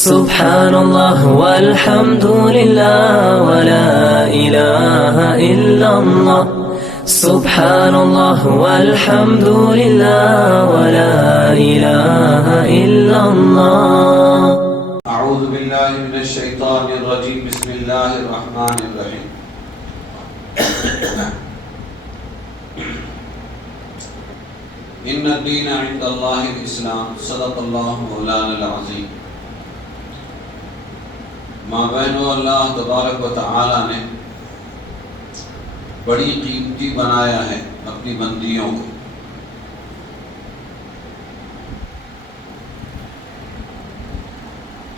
سبحان اللہ والحمد للہ ولا الہ الا اللہ سبحان اللہ والحمد للہ ولا الہ الا اللہ. اعوذ باللہ من الشیطان الرجیم. بسم اللہ الرحمن الرحیم. ان الدین عند اللہ الاسلام. صدق اللہ مولانا العظیم. مابین اللہ تبارک و تعالی نے بڑی قیمتی بنایا ہے اپنی بندیوں کو.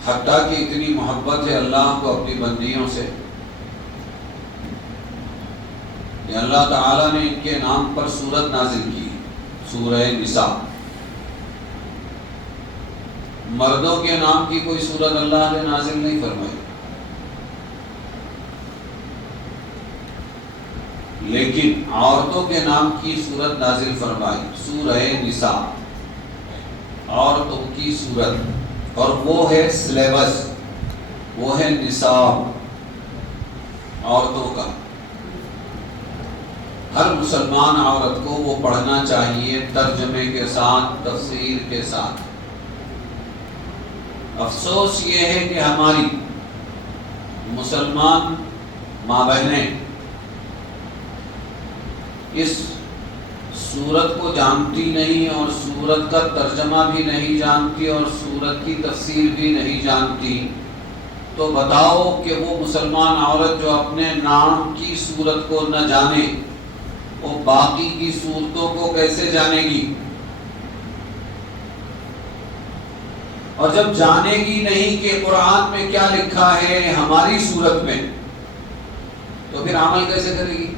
حتیٰ کہ اتنی محبت ہے اللہ کو اپنی بندیوں سے کہ اللہ تعالیٰ نے ان کے نام پر سورت نازل کی، سورہ نساء. مردوں کے نام کی کوئی سورت اللہ نے نازل نہیں فرمائی، لیکن عورتوں کے نام کی سورت نازل فرمائی، سورہ نساء. عورتوں کی سورت، اور وہ ہے سلیبس، وہ ہے نصاب عورتوں کا. ہر مسلمان عورت کو وہ پڑھنا چاہیے ترجمے کے ساتھ، تفسیر کے ساتھ. افسوس یہ ہے کہ ہماری مسلمان ماں بہنیں اس سورت کو جانتی نہیں، اور سورت کا ترجمہ بھی نہیں جانتی، اور سورت کی تفسیر بھی نہیں جانتی. تو بتاؤ کہ وہ مسلمان عورت جو اپنے نام کی سورت کو نہ جانے، وہ باقی کی سورتوں کو کیسے جانے گی؟ اور جب جانے گی نہیں کہ قرآن میں کیا لکھا ہے ہماری سورت میں، تو پھر عمل کیسے کرے گی؟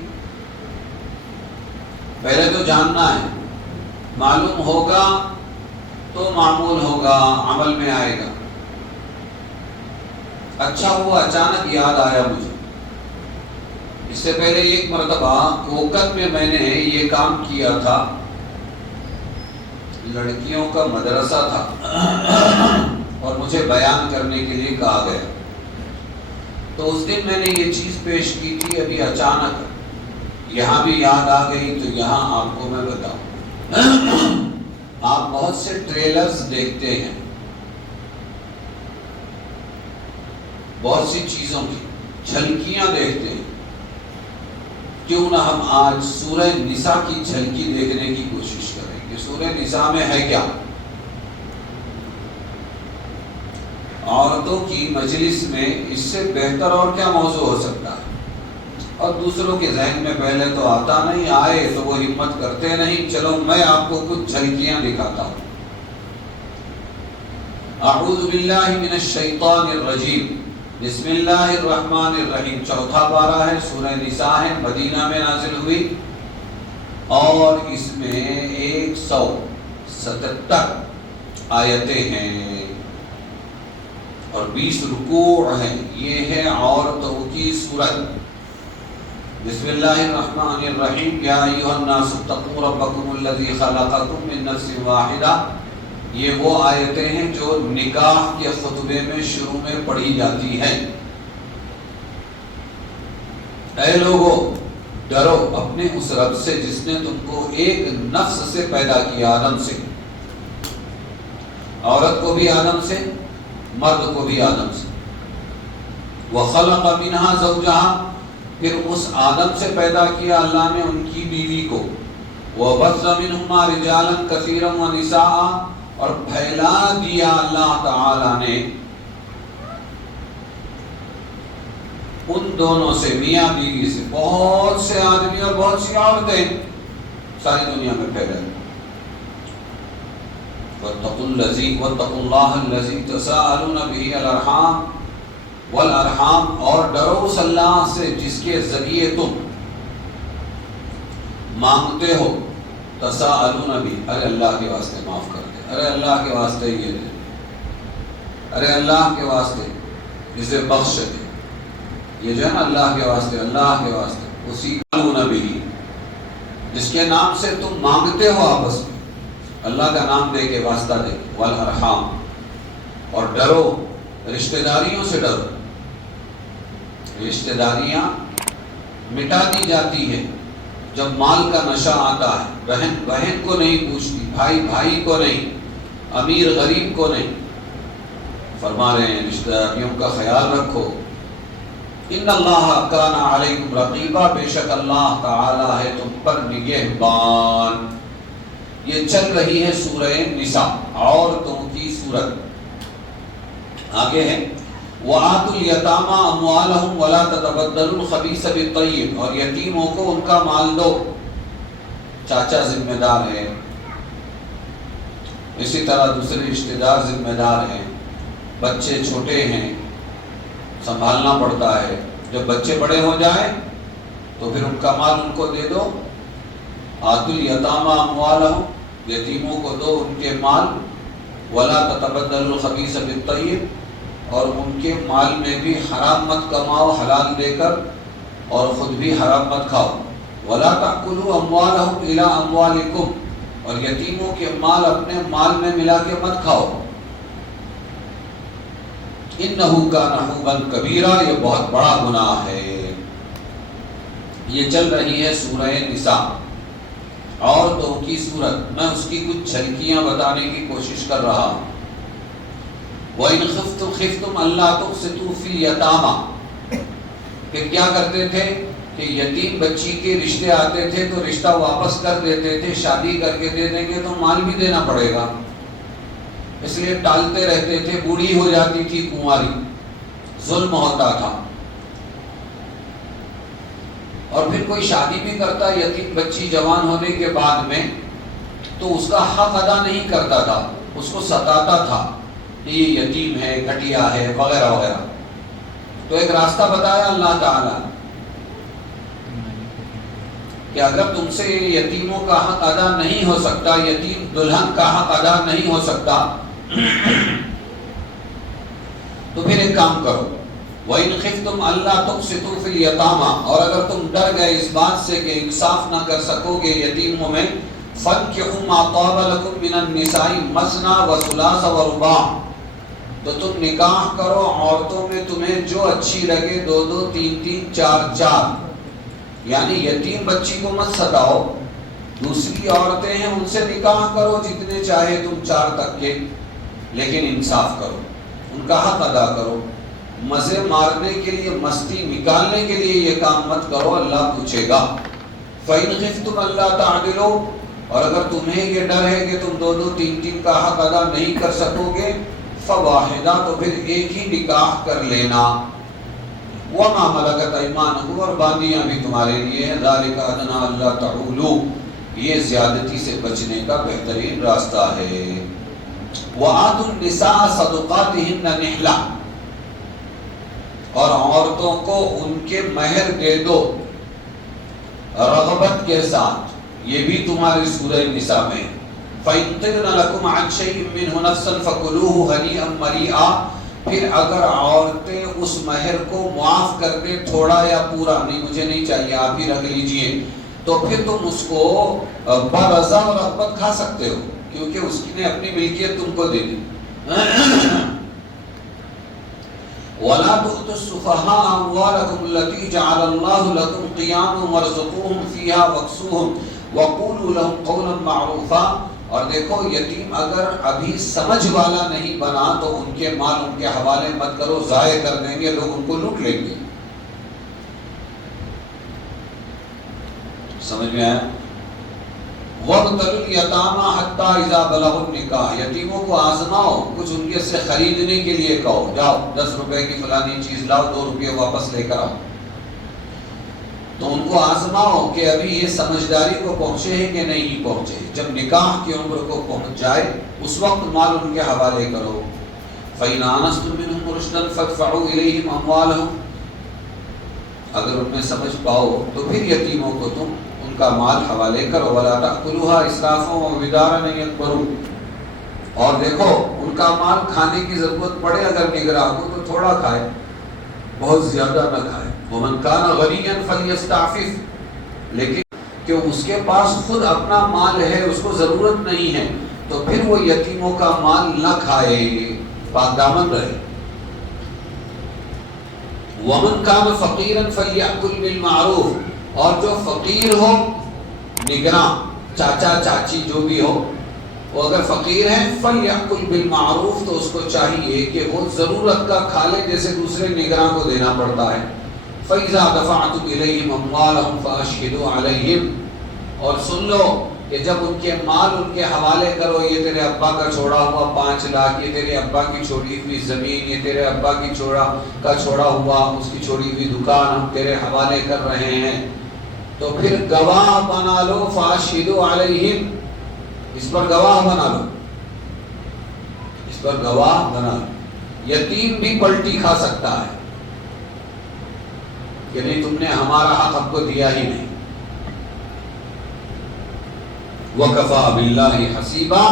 پہلے تو جاننا ہے، معلوم ہوگا تو معمول ہوگا، عمل میں آئے گا. اچھا ہوا اچانک یاد آیا مجھے. اس سے پہلے ایک مرتبہ کوکت میں میں نے یہ کام کیا تھا. لڑکیوں کا مدرسہ تھا اور مجھے بیان کرنے کے لیے کہا گیا. تو اس دن میں نے یہ چیز پیش کی تھی. ابھی اچانک یہاں بھی یاد آ گئی تو یہاں آپ کو میں بتاؤں. آپ بہت سے ٹریلرز دیکھتے ہیں بہت سی چیزوں کی جھلکیاں دیکھتے ہیں. کیوں نہ ہم آج سورہ نساء کی جھلکی دیکھنے کی کوشش کریں کہ سورہ نساء میں ہے کیا. عورتوں کی مجلس میں اس سے بہتر اور کیا موضوع ہو سکتا ہے؟ اور دوسروں کے ذہن میں پہلے تو آتا نہیں، آئے تو وہ ہمت کرتے نہیں. چلو میں آپ کو کچھ جھلکیاں دکھاتا ہوں. اعوذ باللہ من الشیطان الرجیم. بسم اللہ الرحمن الرحیم. چوتھا پارہ ہے، سورہ نساء ہے، مدینہ میں نازل ہوئی، اور اس میں 177 آیتیں ہیں اور 20 رکوع ہیں. یہ ہے عورتوں کی سورت. بسم اللہ الرحمن الرحیم. یا ایھا الناس اتقوا ربکم الذی خلقکم من نفس واحدہ. یہ وہ آیتیں ہیں جو نکاح کے خطبے میں شروع میں پڑھی جاتی ہیں. اے لوگو، ڈرو اپنے اس رب سے جس نے تم کو ایک نفس سے پیدا کیا، آدم سے. عورت کو بھی آدم سے، مرد کو بھی آدم سے. وَخَلَقَ مِنْهَا زَوْجَهَا. پھر اس آدم سے پیدا کیا اللہ نے ان کی بیوی کو. وَبَثَّ مِنْهُمَا رِجَالًا كَثِيرًا وَنِسَاءً. اور پھیلا دیا اللہ تعالی نے ان دونوں سے، میاں بیوی سے، بہت سے آدمی اور بہت سی عورتیں ساری دنیا میں پھیلے. وَاتَّقُوا اللَّهَ الَّذِي تَسَاءَلُونَ بِهِ الْأَرْحَامَ وَالْأَرْحَامَ. اور ڈرو اس اللہ سے جس کے ذریعے تم مانگتے ہو. تساءلون بھی، ارے اللہ کے واسطے معاف کر دے، ارے اللہ کے واسطے یہ دے، ارے اللہ کے واسطے جسے بخش دے. یہ جو ہے نا اللہ کے واسطے، اللہ کے واسطے، اسی بھی جس کے نام سے تم مانگتے ہو آپس میں، اللہ کا نام دے کے، واسطہ دے کے. والارحام. اور ڈرو رشتہ داریوں سے ڈرو. رشتہ داریاں مٹا دی جاتی ہے جب مال کا نشہ آتا ہے. بہن بہن کو نہیں پوچھتی، بھائی بھائی کو نہیں، امیر غریب کو نہیں. فرما رہے ہیں رشتہ داریوں کا خیال رکھو. ان اللہ کان علیکم رقیبا، بے شک اللہ تعالی ہے تم پر نگہبان. یہ چل رہی ہے سورہ نساء، عورتوں کی صورت. آگے ہے وَآتُوا الْيَتَامَى أَمْوَالَهُمْ وَلَا تَتَبَدَّلُوا الْخَبِيثَ بِالطَّيِّبِ، اور یتیموں کو ان کا مال دو. چاچا ذمہ دار ہے، اسی طرح دوسرے رشتہ دار ذمہ دار ہیں، بچے چھوٹے ہیں سنبھالنا پڑتا ہے. جب بچے بڑے ہو جائیں تو پھر ان کا مال ان کو دے دو. آتوا الیتامی اموالہم، یتیموں کو دو ان کے مال. ولا تتبدلوا الخبیث بالطیب، اور ان کے مال میں بھی حرام مت کماؤ حلال دے کر، اور خود بھی حرام مت کھاؤ. ولا تأکلوا اموالہم الی اموالکم، اور یتیموں کے مال اپنے مال میں ملا کے مت کھاؤ. انہ کان حوبا کبیرا، یہ بہت بڑا گناہ ہے. یہ چل رہی ہے سورہ نساء، عورتوں کی صورت. میں اس کی کچھ جھلکیاں بتانے کی کوشش کر رہا ہوں. وَإِنْ خِفْتُمْ أَلَّا تُقْسِطُوا فِي الْيَتَامَى، پھر کیا کرتے تھے کہ یتیم بچی کے رشتے آتے تھے تو رشتہ واپس کر دیتے تھے. شادی کر کے دے دیں گے تو مال بھی دینا پڑے گا، اس لیے ٹالتے رہتے تھے. بوڑھی ہو جاتی تھی کنواری، ظلم ہوتا تھا. اور پھر کوئی شادی بھی کرتا یتیم بچی جوان ہونے کے بعد میں تو اس کا حق ادا نہیں کرتا تھا، اس کو ستاتا تھا کہ یہ یتیم ہے، گھٹیا ہے، وغیرہ وغیرہ. تو ایک راستہ بتایا اللہ تعالیٰ کہ اگر تم سے یتیموں کا حق ادا نہیں ہو سکتا، یتیم دلہن کا حق ادا نہیں ہو سکتا، تو پھر ایک کام کرو. وَإِنْ خِفْتُمْ أَلَّا تُقْسِطُوا فِي الْيَتَامَى، اور اگر تم ڈر گئے اس بات سے کہ انصاف نہ کر سکو گے یتیموں میں، فَانْكِحُوا مَا طَابَ لَكُم مِّنَ النِّسَاءِ مَثْنَىٰ وَثُلَاثَ وَرُبَاعَ، تو تم نکاح کرو عورتوں میں تمہیں جو اچھی لگے، 2 2 3 3 4 4. یعنی یتیم بچی کو مت ستاؤ، دوسری عورتیں ہیں ان سے نکاح کرو جتنے چاہے تم 4 تک کے، لیکن انصاف کرو، ان کا حق ادا کرو. مزے مارنے کے لیے، مستی نکالنے کے لیے یہ کام مت کرو، اللہ پوچھے گا. فَإِنْ خِفْتُمْ أَلَّا تَعْدِلُوا، اور اگر تمہیں یہ ڈر ہے کہ تم 2 2 3 3 کا حق ادا نہیں کر سکو گے، فَوَاحِدَةٌ، تو پھر ایک ہی نکاح کر لینا. وَمَا مَلَكَتْ أَيْمَانُكُمْ، اور باندیاں بھی تمہارے لیے ہیں. ذَلِكَ أَدْنَىٰ أَلَّا تَعُولُوا، یہ زیادتی سے بچنے کا بہترین راستہ ہے. وَآتُوا النِّسَاءَ صَدُقَاتِهِنَّ نِحْلَةً، اور عورتوں کو ان کے مہر دے دو رغبت کے ساتھ. یہ بھی تمہاری سورہ نساء میں. فَإِن طِبْنَ لَكُمْ عَنْ شَيْءٍ مِّنْهُ نَفْسًا فَكُلُوهُ هَنِيئًا مَرِيئًا، پھر اگر عورتیں اس مہر کو معاف کر دیں، تھوڑا یا پورا، نہیں مجھے نہیں چاہیے آپ ہی رکھ لیجئے، تو پھر تم اس کو برضا اور رغبت کھا سکتے ہو، کیونکہ اس نے اپنی ملکیت تم کو دے دی. وَلَا تُؤْتُوا السُّفَهَاءَ أَمْوَالَكُمُ الَّتِي جَعَلَ اللَّهُ لَكُمْ قِيَامًا وَارْزُقُوهُمْ فِيهَا وَاكْسُوهُمْ وَقُولُوا لَهُمْ قَوْلًا مَّعْرُوفًا. اور دیکھو یتیم اگر ابھی سمجھ والا نہیں بنا تو ان کے مال ان کے حوالے مت کرو، ضائع کر دیں گے لوگ، ان کو لوٹ لیں گے. سمجھ میں آیا؟ وَابْتَلُوا الْيَتَامَىٰ حَتَّىٰ إِذَا بَلَغُوا النِّكَاحَ، یتیموں کو آزماؤ، کچھ ان کے سے خریدنے کے لیے کہو، جاؤ 10 روپے کی فلانی چیز لاؤ، 2 روپے واپس لے کر آؤ. تو ان کو آزماؤ کہ ابھی یہ سمجھداری کو پہنچے ہیں کہ نہیں پہنچے. جب نکاح کی عمر کو پہنچ جائے اس وقت مال ان کے حوالے کرو. فَإِنْ آنَسْتُم مِّنْهُمْ رُشْدًا فَادْفَعُوا إِلَيْهِمْ أَمْوَالَهُمْ، اگر ان میں سمجھ پاؤ تو پھر یتیموں کو تم ان کا مال حوالے کرو. وَلَا تَأْكُلُوهَا إِسْرَافًا وَبِدَارًا أَن يَكْبَرُوا، اور دیکھو ان کا مال کھانے کی ضرورت پڑے اگر نگراں کو تو تھوڑا کھائے، بہت زیادہ نہ کھائے. وَمَنْ كَانَ غَنِيًّا فَلْيَسْتَعْفِفْ، لیکن کہ اس کے پاس خود اپنا مال ہے، اس کو ضرورت نہیں ہے، تو پھر وہ یتیموں کا مال نہ کھائے، پاک دامن رہے. ومن کان فقیرا فلیأکل بالمعروف، اور جو فقیر ہو، نگراں چاچا چاچی جو بھی ہو، وہ اگر فقیر ہیں فلیأکل بالمعروف، تو اس کو چاہیے کہ وہ ضرورت کا کھا لے جیسے دوسرے نگراں کو دینا پڑتا ہے۔ فَإِذَا دَفَعْتُمْ إِلَيْهِمْ أَمْوَالَهُمْ فَأَشْهِدُوا عَلَيْهِمْ، اور سن لو کہ جب ان کے مال ان کے حوالے کرو، یہ تیرے ابا کا چھوڑا ہوا 5 لاکھ، یہ تیرے ابا کی چھوڑی ہوئی زمین، یہ تیرے ابا کی چھوڑا ہوا اس کی چھوڑی ہوئی دکان ہم تیرے حوالے کر رہے ہیں، تو پھر گواہ بنا لو، فَأَشْهِدُوا عَلَيْهِمْ، اس پر گواہ بنا لو، اس پر گواہ بنا لو۔ یتیم بھی پلٹی کھا سکتا ہے کہ نہیں تم نے ہمارا حق ہم کو دیا ہی نہیں۔ وَكَفَى بِاللَّهِ حَسِيبًا،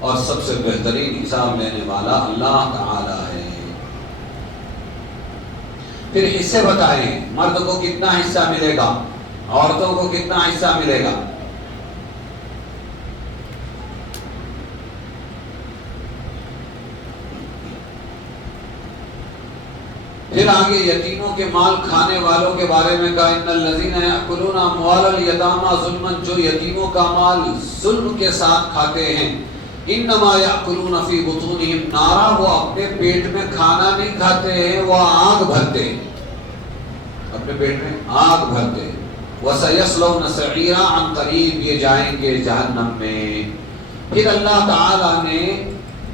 اور سب سے بہترین حساب لینے والا اللہ تعالی ہے۔ پھر حصے بتائیں، مرد کو کتنا حصہ ملے گا، عورتوں کو کتنا حصہ ملے گا۔ پھر آگے یتیموں کے مال کھانے والوں کے بارے میں کہا، ان الذین یأکلون اموال الیتامی ظلما، جو یتیموں کا مال ظلم کے ساتھ کھاتے ہیں، انما یأکلون فی بطونہم نارا، وہ اپنے پیٹ میں کھانا نہیں کھاتے ہیں، وہ آگ بھرتے ہیں، اپنے پیٹ میں آگ بھرتے ہیں۔ وَسَيَصْلَوْنَ سَعِيرًا، عن قریب یہ جائیں گے جہنم میں۔ پھر اللہ تعالیٰ نے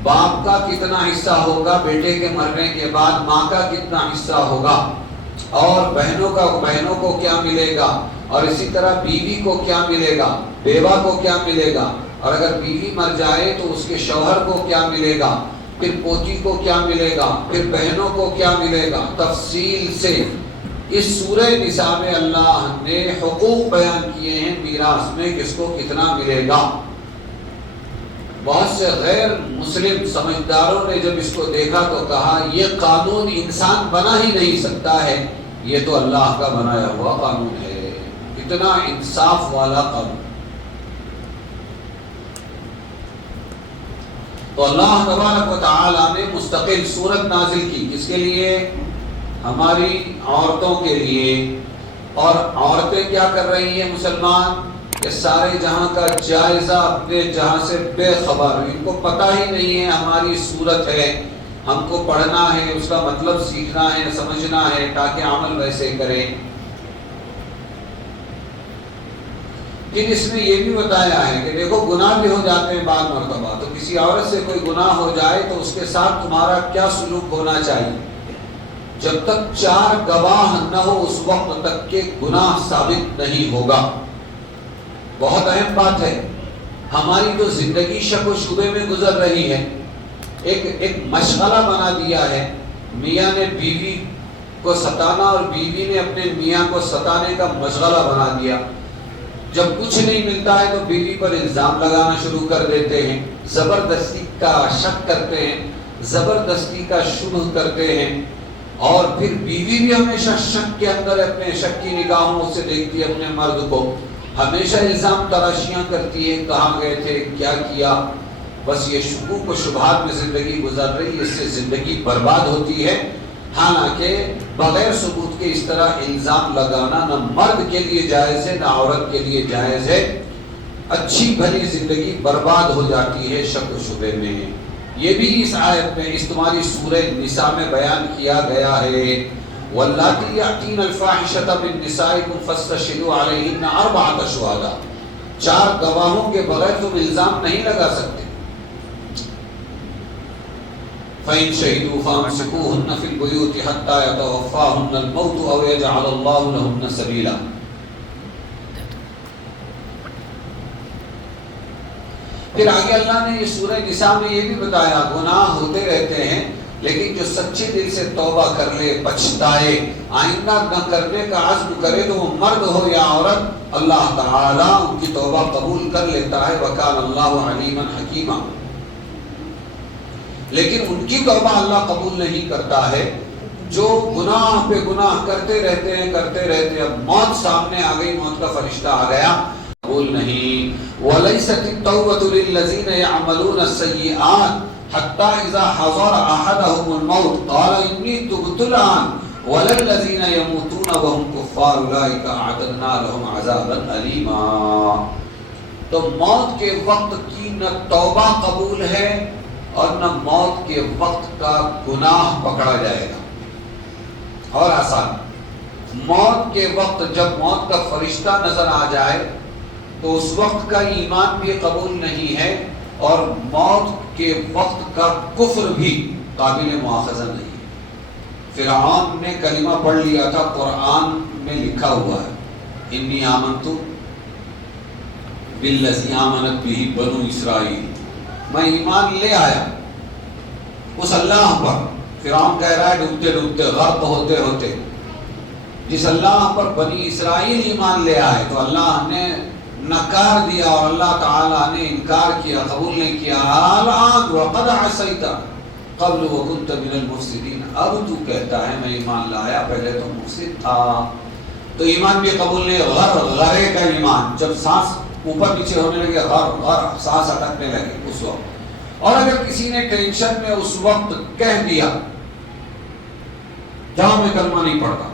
باپ کا کتنا حصہ ہوگا بیٹے کے مرنے کے بعد، ماں کا کتنا حصہ ہوگا، اور بہنوں کو کیا ملے گا، اور اسی طرح بیوی کو کیا ملے گا، بیوہ کو کیا ملے گا، اور اگر بیوی مر جائے تو اس کے شوہر کو کیا ملے گا، پھر پوتی کو کیا ملے گا، پھر بہنوں کو کیا ملے گا، تفصیل سے اس سورہ نساء میں اللہ نے حقوق بیان کیے ہیں میراث میں، کس کو کتنا ملے گا۔ بہت سے غیر مسلم سمجھداروں نے جب اس کو دیکھا تو کہا یہ قانون انسان بنا ہی نہیں سکتا ہے، یہ تو اللہ کا بنایا ہوا قانون ہے، اتنا انصاف والا قانون۔ تو اللہ تبارک و تعالی نے مستقل سورت نازل کی، کس کے لیے؟ ہماری عورتوں کے لیے۔ اور عورتیں کیا کر رہی ہیں مسلمان؟ کہ سارے جہاں کا جائزہ اپنے جہاں سے بے خبر، ان کو پتہ ہی نہیں ہے ہماری صورت ہے، ہم کو پڑھنا ہے، اس کا مطلب سیکھنا ہے، سمجھنا ہے تاکہ عمل ویسے کریں۔ پھر اس میں یہ بھی بتایا ہے کہ دیکھو گناہ بھی ہو جاتے ہیں بعض مرتبہ، تو کسی عورت سے کوئی گناہ ہو جائے تو اس کے ساتھ تمہارا کیا سلوک ہونا چاہیے۔ جب تک 4 گواہ نہ ہو اس وقت تک کہ گناہ ثابت نہیں ہوگا۔ بہت اہم بات ہے، ہماری تو زندگی شک و شبے میں گزر رہی ہے، ایک مشغلہ بنا دیا ہے، میاں نے بیوی کو ستانا اور بیوی نے اپنے میاں کو ستانے کا مشغلہ بنا دیا۔ جب کچھ نہیں ملتا ہے تو بیوی پر الزام لگانا شروع کر دیتے ہیں، زبردستی کا شک کرتے ہیں، زبردستی کا شبہ کرتے ہیں، اور پھر بیوی بھی ہمیشہ شک کے اندر اپنے شک کی نگاہوں سے دیکھتی ہے اپنے مرد کو، ہمیشہ الزام تراشیاں کرتی ہے، کہاں گئے تھے، کیا کیا، بس یہ شکوک و شبہات میں زندگی گزر رہی ہے، اس سے زندگی برباد ہوتی ہے۔ حالانکہ بغیر ثبوت کے اس طرح الزام لگانا نہ مرد کے لیے جائز ہے نہ عورت کے لیے جائز ہے، اچھی بھلی زندگی برباد ہو جاتی ہے شک و شبے میں۔ یہ بھی اس آیت میں اس تمہاری سورہ نساء میں بیان کیا گیا ہے۔ واللاتی یأتین الفاحشۃ من نسائکم فاستشہدوا علیہن 4 شہداء، 4 گواہوں کے بغیر تم الزام نہیں لگا سکتے۔ فَإِن شَهِدُوا فَأَمْسِكُوهُنَّ فِي الْبُيُوتِ حَتَّى يَتَوَفَّاهُنَّ الْمَوْتُ أَوْ يَجْعَلَ اللَّهُ لَهُنَّ سَبِيلًا۔ پھر آگے اللہ نے یہ سورہ نساء میں یہ بھی بتایا گناہ ہوتے رہتے ہیں، لیکن جو سچے دل سے توبہ کر لے، پچھتائے، آئندہ نہ کرنے کا عزم کرے، تو وہ مرد ہو یا عورت، اللہ تعالیٰ ان کی توبہ قبول کر لیتا ہے۔ وَكَانَ اللَّهُ عَلِيمًا حَكِيمًا۔ لیکن ان کی توبہ اللہ قبول نہیں کرتا ہے جو گناہ پہ گناہ کرتے رہتے ہیں، اب موت سامنے آ گئی، موت کا فرشتہ آ گیا، قبول نہیں۔ وَلَيْسَتِ التَّوْبَةُ لِلَّذِينَ يَعْمَلُونَ السَّيِّئَاتِ حَتَّى إِذَا حَضَرَ أَحَدَهُمُ الْمَوْتُ قَالَ إِنِّي تُبْتُ الْآنَ وَلَلَّذِينَ يَمُوتُونَ وَهُمْ كُفَّارٌ أُولَٰئِكَ أَعْتَدْنَا لَهُمْ عَذَابًا أَلِيمًا۔ تو موت کے وقت کی نہ توبہ قبول ہے اور نہ موت کے وقت کا گناہ پکڑا جائے گا۔ اور آسان، موت کے وقت جب موت کا فرشتہ نظر آ جائے تو اس وقت کا ایمان بھی قبول نہیں ہے اور موت کے وقت کا کفر بھی قابل مؤاخذہ نہیں ہے۔ فرعون نے کلمہ پڑھ لیا تھا، قرآن میں لکھا ہوا ہے انی آمنت بالذی آمنت بہ بنو اسرائیل، میں ایمان لے آیا اس اللہ پر۔ فرعون کہہ رہا ہے ڈوبتے ڈوبتے غرق ہوتے ہوتے جس اللہ پر بنی اسرائیل ایمان لے آئے، تو اللہ نے نکار دیا اور اللہ تعالیٰ نے انکار کیا، قبول نہیں کیا۔ الآن وقد عصیت قبل وکنت من المفسدین، اب تو کہتا ہے میں ایمان لایا، پہلے تو مفسد تھا۔ تو ایمان بھی قبول نہیں، غرے کا ایمان، جب سانس اوپر نیچے ہونے لگے، سانس اٹکنے لگے اس وقت۔ اور اگر کسی نے ٹینشن میں اس وقت کہہ دیا جہاں میں کلمہ نہیں پڑھتا،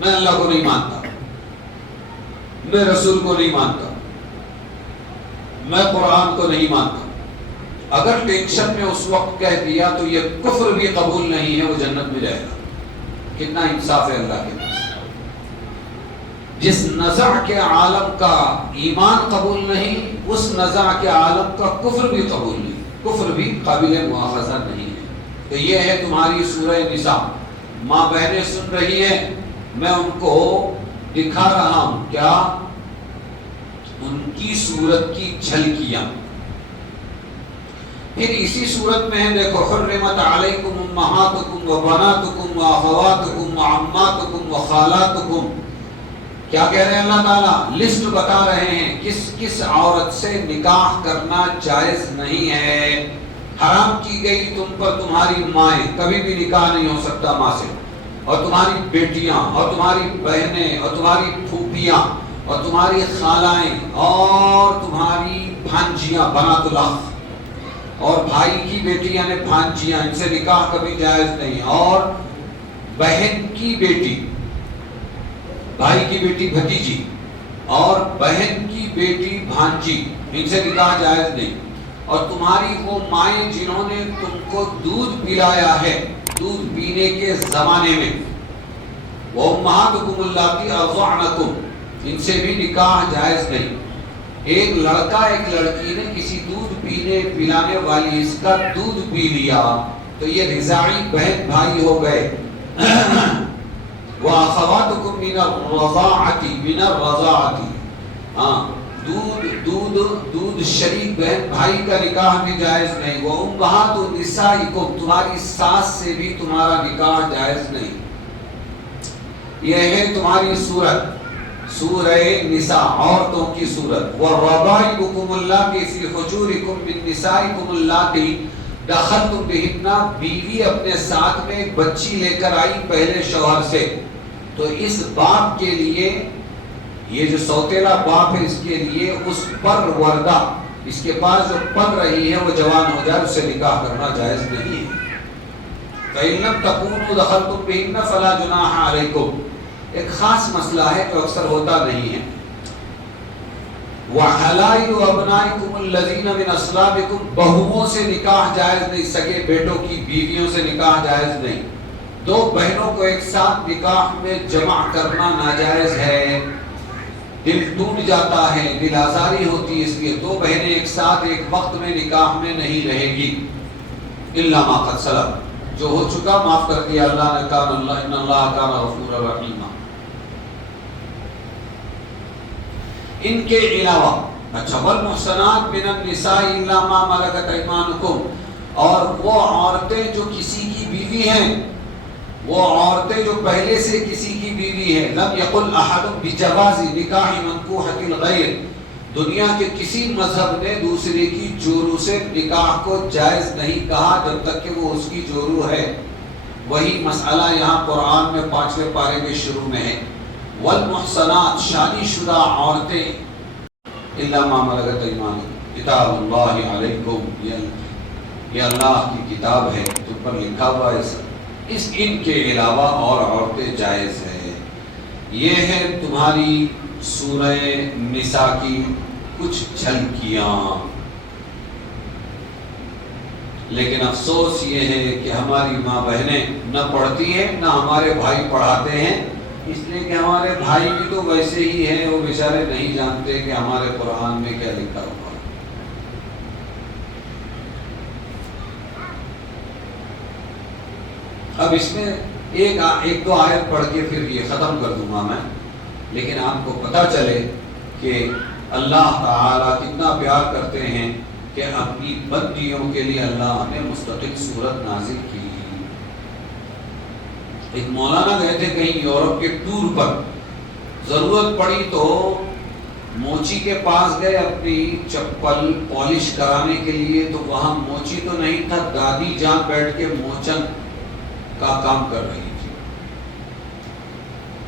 میں اللہ کو نہیں مانتا، میں رسول کو نہیں مانتا، میں قرآن کو نہیں مانتا، اگر ٹینشن میں اس وقت کہہ دیا تو یہ کفر بھی قبول نہیں ہے، وہ جنت میں جائے گا۔ کتنا انصاف ہے اللہ کے پاس۔ جس نزع کے عالم کا ایمان قبول نہیں، اس نزع کے عالم کا کفر بھی قبول نہیں، کفر بھی قابل مؤاخذہ نہیں ہے۔ تو یہ ہے تمہاری سورہ نساء۔ ماں بہنیں سن رہی ہیں، میں ان کو دکھا رہا ہوں کیا؟ ان کی صورت کی جھلکیاں۔ پھر اسی صورت میں ہے، دیکھو حرمت علیکم امہاتکم وبناتکم واخواتکم وعماتکم وخالاتکم۔ کیا کہہ رہے ہیں اللہ تعالیٰ؟ لسٹ بتا رہے ہیں کس کس عورت سے نکاح کرنا جائز نہیں ہے۔ حرام کی گئی تم پر تمہاری مائیں، کبھی بھی نکاح نہیں ہو سکتا ماں سے، اور تمہاری بیٹیاں اور تمہاری بہنیں اور تمہاری پھوپھیاں اور تمہاری خالائیں اور تمہاری بھانجیاں، بنات الاخ، اور بھائی کی بیٹی یعنی بھانجیاں، ان سے نکاح کبھی جائز نہیں۔ اور بہن کی بیٹی، بھائی کی بیٹی بھتیجی، اور بہن کی بیٹی بھانجی، ان سے نکاح جائز نہیں۔ اور تمہاری وہ مائیں جنہوں نے تم کو دودھ پلایا ہے دودھ پینے کے زمانے میں، وہ امہاتکم اللاتی ارضعنکم، ان سے بھی نکاح جائز نہیں۔ ایک لڑکا ایک لڑکی نے کسی دودھ پلانے والی اس کا دودھ پی لیا تو یہ رضاعی بہن بھائی ہو گئے۔ وَأَخَوَاتُكُم مِّنَ الرَّضَاعَةِ، ہاں دودھ شریک بہن بھائی کا نکاح بھی جائز نہیں۔ وَأُمَّهَاتُ نِسَائِكُمْ، تمہاری ساس سے بھی تمہارا نکاح جائز نہیں۔ یہ ہے تمہاری صورت، سورہ نساء، عورتوں کی صورت۔ وَالرَّبَائِبُكُمُ اللَّاتِي فِي حُجُورِكُم مِّن نِّسَائِكُمُ اللَّاتِي دخلتم بہن، بیوی اپنے ساتھ میں ایک بچی لے کر آئی پہلے شوہر سے، تو اس باپ کے لیے، یہ جو سوتیلا باپ ہے، اس کے لیے اس پر وردہ، اس کے پاس جو پل رہی ہے وہ جوان ہو جائے، اس سے نکاح کرنا جائز نہیں ہے۔ فَإِن لَّمْ تَكُونُوا دَخَلْتُم بِهِنَّ فَلَا جُنَاحَ عَلَيْكُمْ، ایک خاص مسئلہ ہے جو اکثر ہوتا نہیں ہے۔ وَحَلَائِلُ أَبْنَائِكُمُ الَّذِينَ مِنْ أَصْلَابِكُمْ، بہوؤں سے نکاح جائز نہیں، سگے بیٹوں کی بیویوں سے نکاح جائز نہیں۔ دو بہنوں کو ایک ساتھ نکاح میں جمع کرنا ناجائز ہے، دل ٹوٹ جاتا ہے، دل آزاری ہوتی ہے، اس لیے دو بہنیں ایک ساتھ ایک وقت میں نکاح میں نہیں رہے گی۔ إِلَّا مَا قَدْ سَلَفَ، جو ہو چکا معاف کر دیا اللہ نے، کان اللہ ان اللہ کان غفورا رحیما۔ ان کے علاوہ، اچھا، والمحصنات من النساء الا ما ملکت ایمانکم، اور وہ عورتیں جو کسی کی بیوی ہیں، وہ عورتیں جو پہلے سے کسی کی بیوی ہے، لم یقل احد بجواز نکاح منکوحۃ الغیر، دنیا کے کسی مذہب نے دوسرے کی جورو سے نکاح کو جائز نہیں کہا جب تک کہ وہ اس کی جورو ہے۔ وہی مسئلہ یہاں قرآن میں 5ویں پارے کے شروع میں ہے، والمحصنات، شادی شدہ عورتیں، الا ما ملکت ایمانکم کتاب اللہ علیکم، یہ اللہ کی کتاب ہے، تم پر لکھا ہوا ہے سب، ان کے علاوہ اور عورتیں جائز ہے۔ یہ ہے تمہاری سورہ نساء کی کچھ جھلکیاں، لیکن افسوس یہ ہے کہ ہماری ماں بہنیں نہ پڑھتی ہیں نہ ہمارے بھائی پڑھاتے ہیں، اس لیے کہ ہمارے بھائی بھی تو ویسے ہی ہیں، وہ بیچارے نہیں جانتے کہ ہمارے قرآن میں کیا لکھا ہوا ہے۔ اب اس میں ایک دو آیت پڑھ کے پھر یہ ختم کر دوں گا میں، لیکن آپ کو پتہ چلے کہ اللہ تعالیٰ کتنا پیار کرتے ہیں کہ اپنی بندیوں کے لیے اللہ نے مستقل صورت نازل کی۔ ایک مولانا گئے تھے کہیں یورپ کے ٹور پر، ضرورت پڑی تو موچی کے پاس گئے اپنی چپل پالش کرانے کے لیے، تو وہاں موچی تو نہیں تھا، دادی جان بیٹھ کے موچن کا کام کر رہی تھی،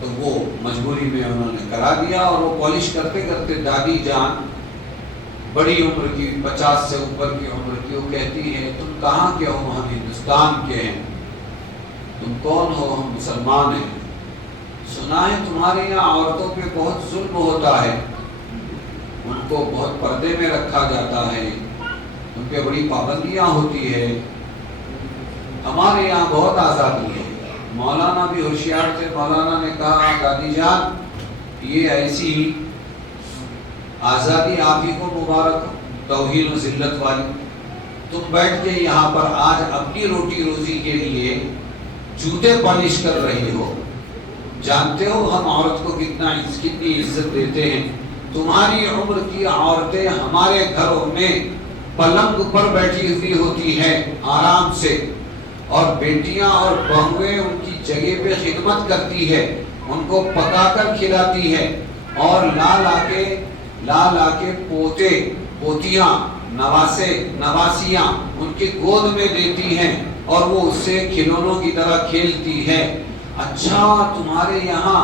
تو وہ مجبوری میں انہوں نے کرا دیا، اور وہ پالش کرتے کرتے دادی جان بڑی عمر کی 50 سے اوپر کی عمر کی، وہ کہتی ہے تم کہاں کے ہو؟ ہم ہندوستان کے ہیں۔ تم کون ہو؟ ہم مسلمان ہیں۔ سنا ہے تمہارے یہاں عورتوں پہ بہت ظلم ہوتا ہے، ان کو بہت پردے میں رکھا جاتا ہے، ان پہ بڑی پابندیاں ہوتی ہے، ہمارے یہاں بہت آزادی ہے۔ مولانا بھی ہوشیار تھے، مولانا نے کہا دادی جان یہ ایسی آزادی آپ ہی کو مبارک ہو، توہین و ذلت والی، تم بیٹھ کے یہاں پر آج اپنی روٹی روزی کے لیے جوتے پالش کر رہی ہو، جانتے ہو ہم عورت کو کتنی عزت دیتے ہیں، تمہاری عمر کی عورتیں ہمارے گھروں میں پلنگ پر بیٹھی ہوئی ہوتی ہیں آرام سے، اور بیٹیاں اور بہویں ان کی جگہ پہ خدمت کرتی ہے، ان کو پکا کر کھلاتی ہے، اور لا لا کے پوتے پوتیاں نواسے نواسیاں ان کے گود میں دیتی ہیں، اور وہ اس سے کھلونوں کی طرح کھیلتی ہے۔ اچھا تمہارے یہاں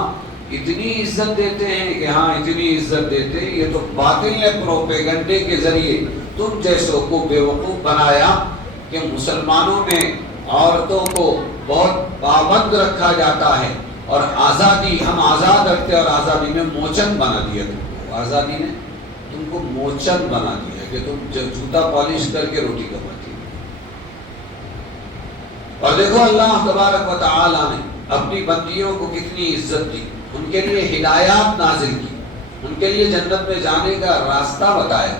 اتنی عزت دیتے ہیں کہ ہاں اتنی عزت دیتے، یہ تو باطل ہے، پروپیگنڈے کے ذریعے تم جیسوں کو بیوقوف بنایا کہ مسلمانوں میں عورتوں کو بہت پابند رکھا جاتا ہے، اور آزادی ہم آزاد رکھتے، اور آزادی میں موچن بنا دیا تم کو، آزادی نے تم کو موچن بنا دیا کہ تم جوتا پالش کر کے روٹی کماتی ہو۔ اور دیکھو اللہ تبارک و تعالی نے اپنی بندیوں کو کتنی عزت دی، ان کے لیے ہدایات نازل کی، ان کے لیے جنت میں جانے کا راستہ بتایا،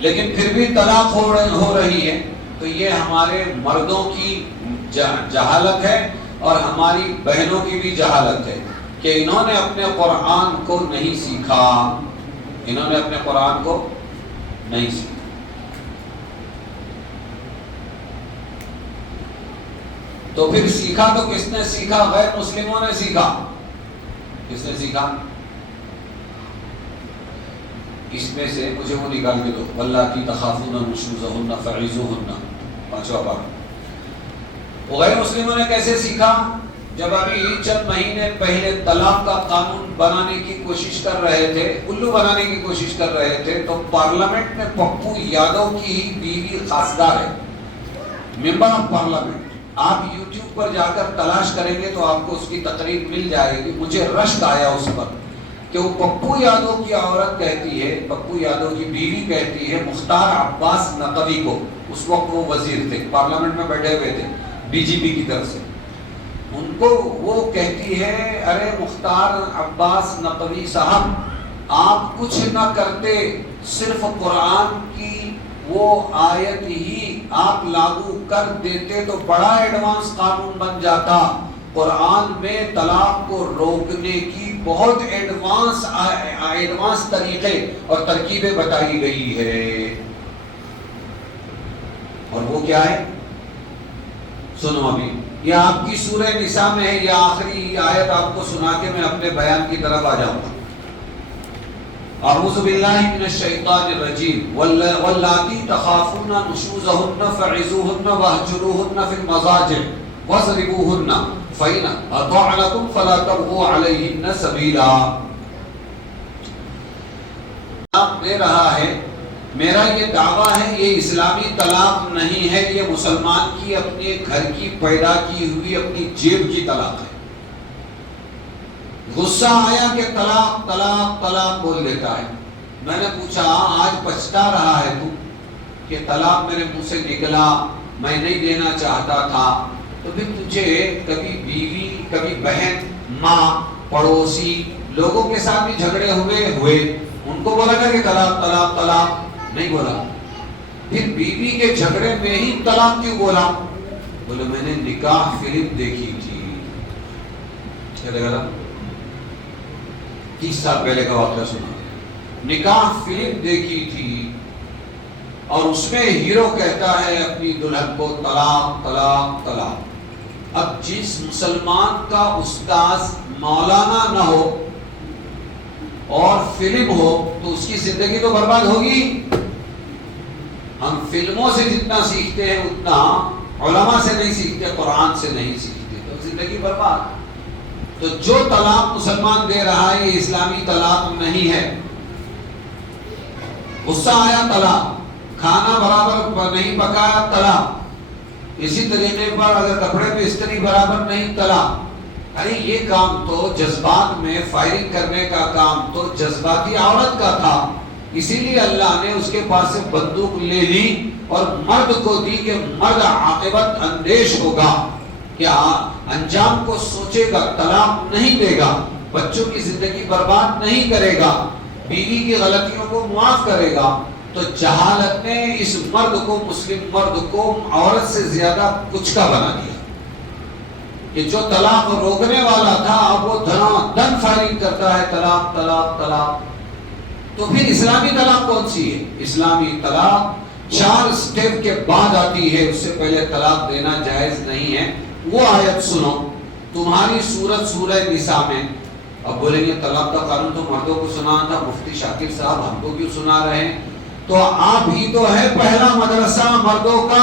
لیکن پھر بھی طلاق ہو رہی ہے، تو یہ ہمارے مردوں کی جہالت ہے اور ہماری بہنوں کی بھی جہالت ہے کہ انہوں نے اپنے قرآن کو نہیں سیکھا، انہوں نے اپنے قرآن کو نہیں سیکھا۔ تو پھر سیکھا تو کس نے سیکھا؟ غیر مسلموں نے سیکھا۔ کس نے سیکھا؟ اس میں سے مجھے وہ نکال کے دو، واللاتی تخافون نشوزہن فعظوہن، 5واں پارہ۔ وہ غیر مسلموں نے کیسے سیکھا؟ جب ابھی چند مہینے پہلے طلاق کا قانون بنانے کی کوشش کر رہے تھے، الو بنانے کی کوشش کر رہے تھے، تو پارلیمنٹ میں پپو یادو کی ہی بیوی خاصدار ہے، ممبر آف پارلیمنٹ۔ آپ یوٹیوب پر جا کر تلاش کریں گے تو آپ کو اس کی تقریر مل جائے گی۔ مجھے رشک آیا اس پر کہ وہ پپو یادو کی عورت کہتی ہے، پپو یادو کی بیوی کہتی ہے مختار عباس نقوی کو، اس وقت وہ وزیر تھے، پارلیمنٹ میں بیٹھے ہوئے تھے بی جے پی کی طرف سے، ان کو وہ کہتی ہے ارے مختار عباس نقوی صاحب آپ کچھ نہ کرتے، صرف قرآن کی وہ آیت ہی آپ لاگو کر دیتے تو بڑا ایڈوانس قانون بن جاتا۔ قرآن میں طلاق کو روکنے کی بہت ایڈوانس طریقے اور ترکیبیں بتائی گئی ہے، اور وہ کیا ہے سنو ابھی، یہ آپ کی سورہ نساء میں ہے، یہ آخری آیت آپ کو سنا کے میں اپنے بیان کی طرف آ جاؤں گا۔ اعوذ باللہ من الشیطان الرجیم واللاتی تخافون نشوزہن فعظوہن واہجروہن فی المضاجع واضربوہن فإن أطعنکم فلا تبغوا علیہن سبیلا۔ آپ دے رہا ہے میرا یہ دعویٰ ہے یہ اسلامی طلاق نہیں ہے، یہ مسلمان کی اپنے گھر کی پیدا کی ہوئی اپنی جیب کی طلاق ہے۔ غصہ آیا کہ طلاق طلاق طلاق بول دیتا ہے۔ میں نے پوچھا آج پچھتا رہا ہے تو کہ طلاق میرے منہ سے نکلا، میں نہیں دینا چاہتا تھا، تو پھر تجھے کبھی بیوی، کبھی بہن، ماں، پڑوسی لوگوں کے ساتھ بھی جھگڑے ہوئے، ان کو بولا تھا کہ طلاق طلاق طلاق؟ نہیں بولا۔ پھر بیوی کے جھگڑے میں ہی طلاق کیوں بولا؟ بولے میں نے نکاح فلم دیکھی تھی۔ کیا دیکھا تھا؟ 30 سال پہلے کا واقعہ سنا۔ نکاح فلم دیکھی تھی اور اس میں ہیرو کہتا ہے اپنی دلہن کو طلاق طلاق طلاق۔ اب جس مسلمان کا استاذ مولانا نہ ہو اور فلم ہو تو اس کی زندگی تو برباد ہوگی۔ ہم فلموں سے جتنا سیکھتے ہیں اتنا علماء سے نہیں سیکھتے، قرآن سے نہیں سیکھتے، تو زندگی برباد۔ تو جو طلاق مسلمان دے رہا ہے یہ اسلامی طلاق نہیں ہے۔ غصہ آیا طلاق، کھانا برابر نہیں پکایا طلاق، اسی طریقے پر اگر کپڑے پہ استری برابر نہیں طلاق۔ ارے یہ کام تو جذبات میں فائرنگ کرنے کا کام تو جذباتی عورت کا تھا، اسی لیے اللہ نے اس کے پاس سے بندوق لے لی اور مرد کو دی کہ مرد عاقبت اندیش ہوگا، کہ انجام کو سوچے گا، طلاق نہیں دے گا، بچوں کی زندگی برباد نہیں کرے گا، بیوی کی غلطیوں کو معاف کرے گا۔ تو جہالت نے اس مرد کو، مسلم مرد کو عورت سے زیادہ کچھ کا بنا دیا کہ جو طلاق روکنے والا تھا اب وہ دن فائرنگ کرتا ہے طلاق طلاق طلاق۔ تو پھر اسلامی طلاق کون سی ہے؟ اسلامی طلاق 4 سٹیپ کے بعد آتی ہے، اس سے پہلے طلاق دینا جائز نہیں ہے۔ وہ آیت سنو، تمہاری سورت سورہ نساء میں۔ اب بولیں گے طلاق کا قانون تو مردوں کو سنا تھا، مفتی شاکر صاحب ہم کو کیوں سنا رہے ہیں؟ تو آپ ہی تو ہے پہلا مدرسہ مردوں کا۔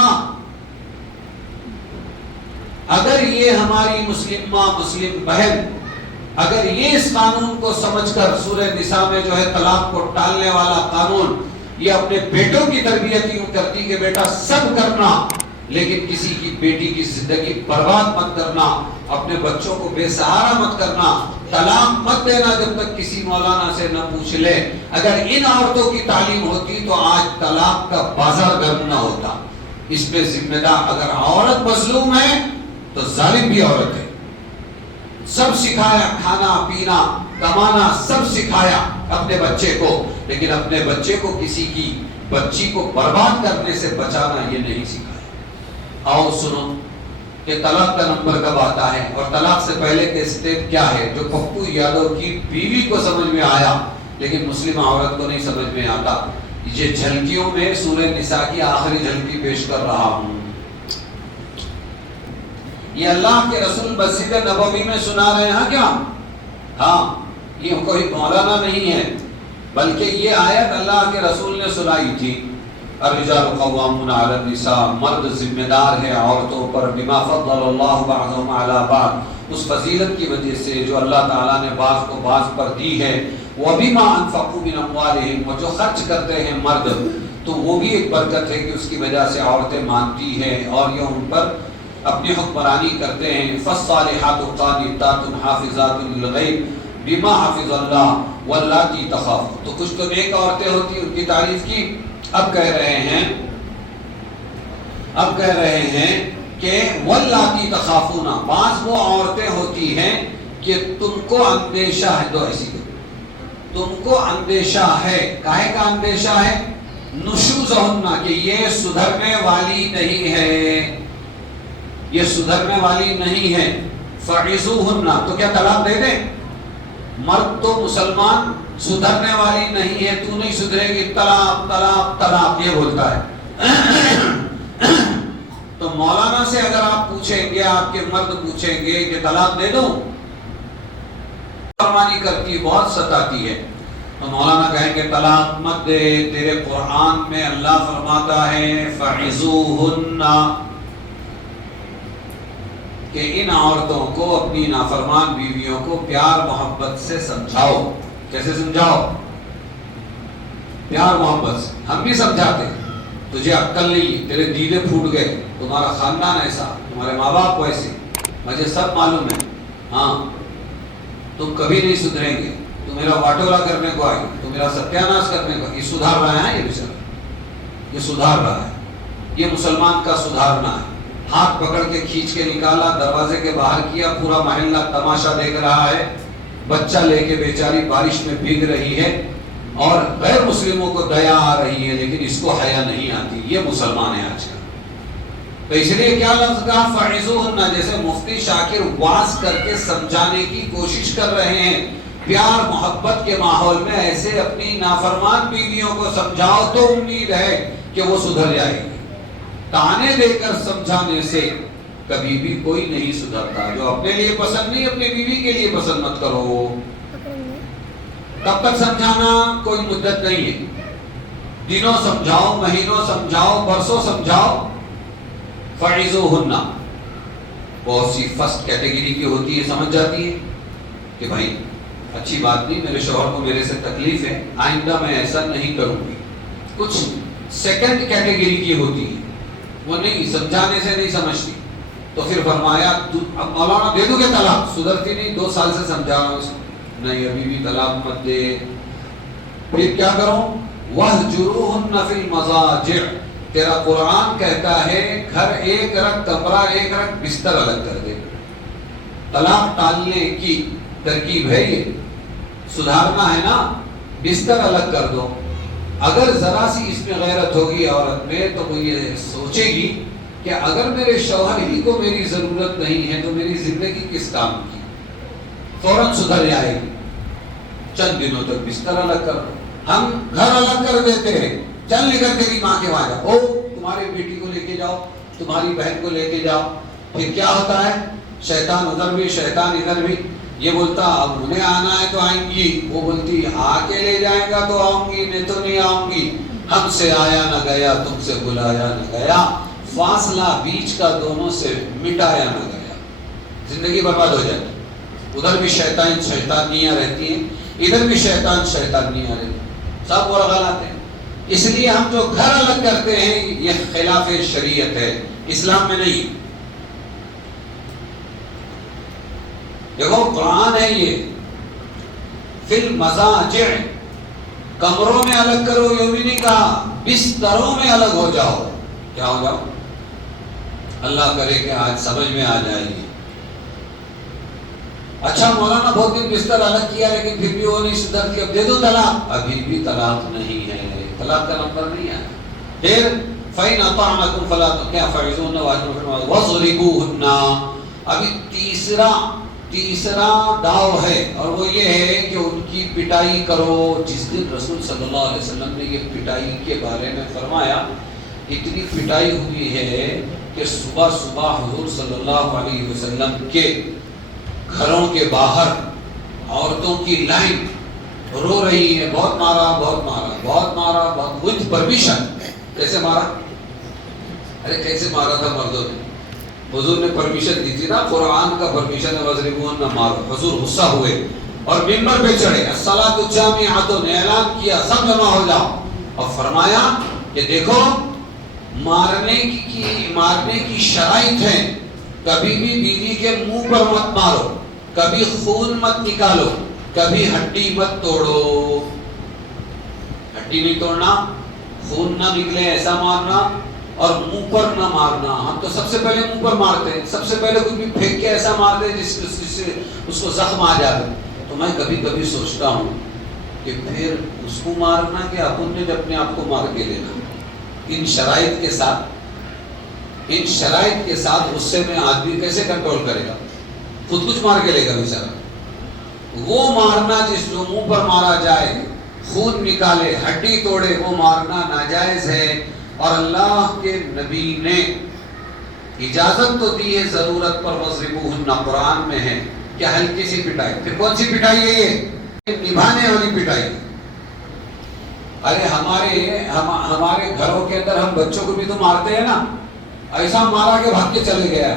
اگر یہ ہماری مسلم ماں، مسلم بہن، اگر یہ اس قانون کو سمجھ کر سورہ نساء میں جو ہے طلاق کو ٹالنے والا قانون، یہ اپنے بیٹوں کی تربیت یوں کرتی کہ بیٹا سب کرنا لیکن کسی کی بیٹی کی زندگی برباد مت کرنا، اپنے بچوں کو بے سہارا مت کرنا، طلاق مت دینا جب تک کسی مولانا سے نہ پوچھ لے۔ اگر ان عورتوں کی تعلیم ہوتی تو آج طلاق کا بازار گرم نہ ہوتا۔ اس پہ ذمہ دار اگر عورت مظلوم ہے تو ظالم بھی عورت ہے۔ سب سکھایا، کھانا پینا کمانا سب سکھایا اپنے بچے کو، لیکن اپنے بچے کو کسی کی بچی کو برباد کرنے سے بچانا یہ نہیں سکھایا۔ آؤ سنو کہ طلاق کا نمبر کب آتا ہے اور طلاق سے پہلے کے اسٹیپ کیا ہے، جو پپو یادو کی بیوی کو سمجھ میں آیا لیکن مسلم عورت کو نہیں سمجھ میں آتا۔ یہ جھلکیوں میں سورہ نساء کی آخری جھلکی پیش کر رہا ہوں۔ یہ اللہ کے رسول مسجد نبوی میں سنا رہے ہیں کیا؟ ہاں، یہ کوئی مولانا نہیں ہے بلکہ یہ آیت اللہ کے رسول نے سنائی تھی۔ الرجال قوامون علی النساء، مرد ذمہ دار ہے عورتوں پر، بما فضل اللہ بعضهم علی بعض، اس فضیلت کی وجہ سے جو اللہ تعالیٰ نے بعض کو بعض پر دی ہے، وبما انفقوا من اموالهم، وہ جو خرچ کرتے ہیں مرد تو وہ بھی ایک برکت ہے کہ اس کی وجہ سے عورتیں مانتی ہیں اور یہ ان پر اپنی حکمرانی کرتے ہیں۔ فالصالحات قانتات حافظات للغیب بما حفظ اللہ واللاتی تخافون، تو کچھ تو نیک عورتیں ہوتی ان کی تعریف کی۔ اب کہہ رہے ہیں کہ واللاتی تخافون، بعض وہ عورتیں ہوتی ہیں کہ تم کو اندیشہ ہے، دو ایسی کو تم کو اندیشہ ہے، کاہے کا اندیشہ ہے؟ نشوزہن، کہ یہ سدھرنے والی نہیں ہے، یہ سدھرنے والی نہیں ہے۔ فعظوہن، تو کیا طلاق دے دیں؟ مرد تو مسلمان سدھرنے والی نہیں ہے، تو نہیں سدھرے گی، طلاق طلاق طلاق یہ بولتا ہے۔ تو مولانا سے اگر آپ پوچھیں گے، آپ کے مرد پوچھیں گے کہ طلاق دے دوں، فرمانی کرتی بہت ستاتی ہے، تو مولانا کہیں گے طلاق مت دے، تیرے قرآن میں اللہ فرماتا ہے فعظوہن، کہ ان عورتوں کو، اپنی نافرمان بیویوں کو پیار محبت سے سمجھاؤ۔ کیسے سمجھاؤ؟ پیار محبت سے. ہم بھی سمجھاتے تجھے عقل نہیں، تیرے دیدے پھوٹ گئے، تمہارا خاندان ایسا، تمہارے ماں باپ ویسے، مجھے سب معلوم ہے، ہاں تم کبھی نہیں سدھریں گے، تو میرا واٹولا کرنے کو آئے، تو میرا ستیاناش کرنے کو. یہ سدھار رہا ہے، یہ بیچارہ یہ سدھار رہا ہے. یہ مسلمان کا سدھارنا ہے. ہاتھ پکڑ کے کھینچ کے نکالا، دروازے کے باہر کیا، پورا محلہ تماشا دیکھ رہا ہے. بچہ لے کے بیچاری بارش میں بھیگ رہی ہے اور غیر مسلموں کو دیا آ رہی ہے، لیکن اس کو حیا نہیں آتی. یہ مسلمان ہے آج کا. تو اس لیے کیا لفظ کہا فَعِظُوهُنَّ، جیسے مفتی شاکر واز کر کے سمجھانے کی کوشش کر رہے ہیں. پیار محبت کے ماحول میں ایسے اپنی نافرمان بیویوں کو سمجھاؤ تو امید ہے کہ وہ سدھر جائے گی. تانے دے کر سمجھانے سے کبھی بھی کوئی نہیں سدھرتا. جو اپنے لیے پسند نہیں، اپنی بیوی کے لیے پسند مت کرو. تب تک سمجھانا کوئی مدت نہیں ہے. دنوں سمجھاؤ، مہینوں سمجھاؤ، برسوں سمجھاؤ. فَعِظُوهُنَّ بہت سی فرسٹ کیٹیگری کی ہوتی ہے، سمجھ جاتی ہے کہ بھائی اچھی بات نہیں، میرے شوہر کو میرے سے تکلیف ہے، آئندہ میں ایسا نہیں کروں گی. کچھ سیکنڈ کیٹیگری کی ہوتی ہے، وہ نہیں سمجھانے سے نہیں سمجھتی. تو پھر فرمایا اب مولانا دے دوں گے طلاق؟ سدھرتی نہیں، 2 سال سے سمجھا رہا ہوں اس کو، نہیں ابھی بھی طلاق مت دے. پھر کیا کروں؟ وَاهْجُرُوهُنَّ فِي الْمَضَاجِعِ، تیرا قرآن کہتا ہے گھر ایک رکھ، کمرہ ایک رکھ، بستر الگ کر دے. طلاق ٹالنے کی ترکیب ہے یہ. سدھارنا ہے نا، بستر الگ کر دو. اگر ذرا سی اس میں غیرت ہوگی عورت میں تو وہ یہ سوچے گی کہ اگر میرے شوہر ہی کو میری ضرورت نہیں ہے تو میری زندگی کس کام کی. فوراً سدھر جائے گی. چند دنوں تک بستر الگ کر دو. ہم گھر الگ کر دیتے ہیں، چل نکل تیری ماں کے وہاں جاؤ، تمہاری بیٹی کو لے کے جاؤ، تمہاری بہن کو لے کے جاؤ. پھر کیا ہوتا ہے؟ شیطان ادھر بھی شیطان ادھر بھی. یہ بولتا اب انہیں آنا ہے تو آئیں گی، وہ بولتی آ کے لے جائے گا تو آؤں گی، نہیں تو نہیں آؤں گی. ہم سے آیا نہ گیا، تم سے بلایا نہ گیا، فاصلہ بیچ کا دونوں سے مٹایا نہ گیا. زندگی برباد ہو جاتی. ادھر بھی شیطانیاں رہتی ہیں، ادھر بھی شیطانیاں رہتی ہیں، سب ورغلاتے ہیں. اس لیے ہم جو گھر الگ کرتے ہیں یہ خلاف شریعت ہے، اسلام میں نہیں. دیکھو قرآن ہے یہ، فی المضاجع، کمروں میں الگ کرو یہ بھی نہیں کہا، بستروں میں الگ ہو جاؤ. کیا ہو جاؤ؟ اللہ کرے کہ آج سمجھ میں آ جائے گی. اچھا مولانا بہت دن بستر الگ کیا لیکن پھر بھی وہ نہیں سدھرتی، اب دے دو طلاق. ابھی بھی طلاق نہیں ہے، طلاق کا نمبر نہیں آیا. پھر فَإِنْ أَطَعْنَكُمْ فَلَا فَعِظُوهُنَّ وَاضْرِبُوهُنَّ. ابھی تیسرا داؤ ہے، اور وہ یہ ہے کہ ان کی پٹائی کرو. جس دن رسول صلی اللہ علیہ وسلم نے یہ پٹائی کے بارے میں فرمایا، اتنی پٹائی ہوئی ہے کہ صبح صبح حضور صلی اللہ علیہ وسلم کے گھروں کے باہر عورتوں کی لائن رو رہی ہے، بہت مارا بہت مارا بہت مارا بہت. With permission. کیسے مارا؟ ارے کیسے مارا تھا مردوں نے؟ حضور نے پرمیشن دی تھی نا، قرآن کا پرمیشن ہے، وَاضْرِبُوهُنَّ نہ مارو. حضور غصہ ہوئے اور منبر پہ چڑھے، الصلاۃ جامعۃ، نے اعلان کیا سب جمع ہو جاؤ، اور فرمایا کہ دیکھو مارنے کی شرائط ہے. کبھی بھی بیوی کے منہ پر مت مارو، کبھی خون مت نکالو، کبھی ہڈی مت توڑو. ہڈی نہیں توڑنا، خون نہ نکلے ایسا مارنا، اور منہ پر نہ مارنا. ہم تو سب سے پہلے منہ پر مارتے ہیں، سب سے پہلے کچھ بھی پھینک کے ایسا مارتے ہیں جس سے اس کو زخم آ جاتا. تو میں کبھی کبھی سوچتا ہوں کہ پھر اس کو مارنا کہ اپن نے اپنے آپ کو مار کے لینا. ان شرائط کے ساتھ غصے میں آدمی کیسے کنٹرول کرے گا؟ خود کچھ مار کے لے گا بیچارہ. وہ مارنا جس جو منہ پر مارا جائے، خون نکالے، ہڈی توڑے، وہ مارنا ناجائز ہے. اور اللہ کے نبی نے اجازت تو دی ہے ضرورت پر، وَاضْرِبُوهُنَّ قرآن میں ہے کہ ہلکی سی پٹائی. پھر کون سی پٹائی ہے یہ؟ نبھانے والی پٹائی. ارے ہمارے گھروں کے اندر ہم بچوں کو بھی تو مارتے ہیں نا. ایسا مارا کہ بھاگ کے چلے گیا.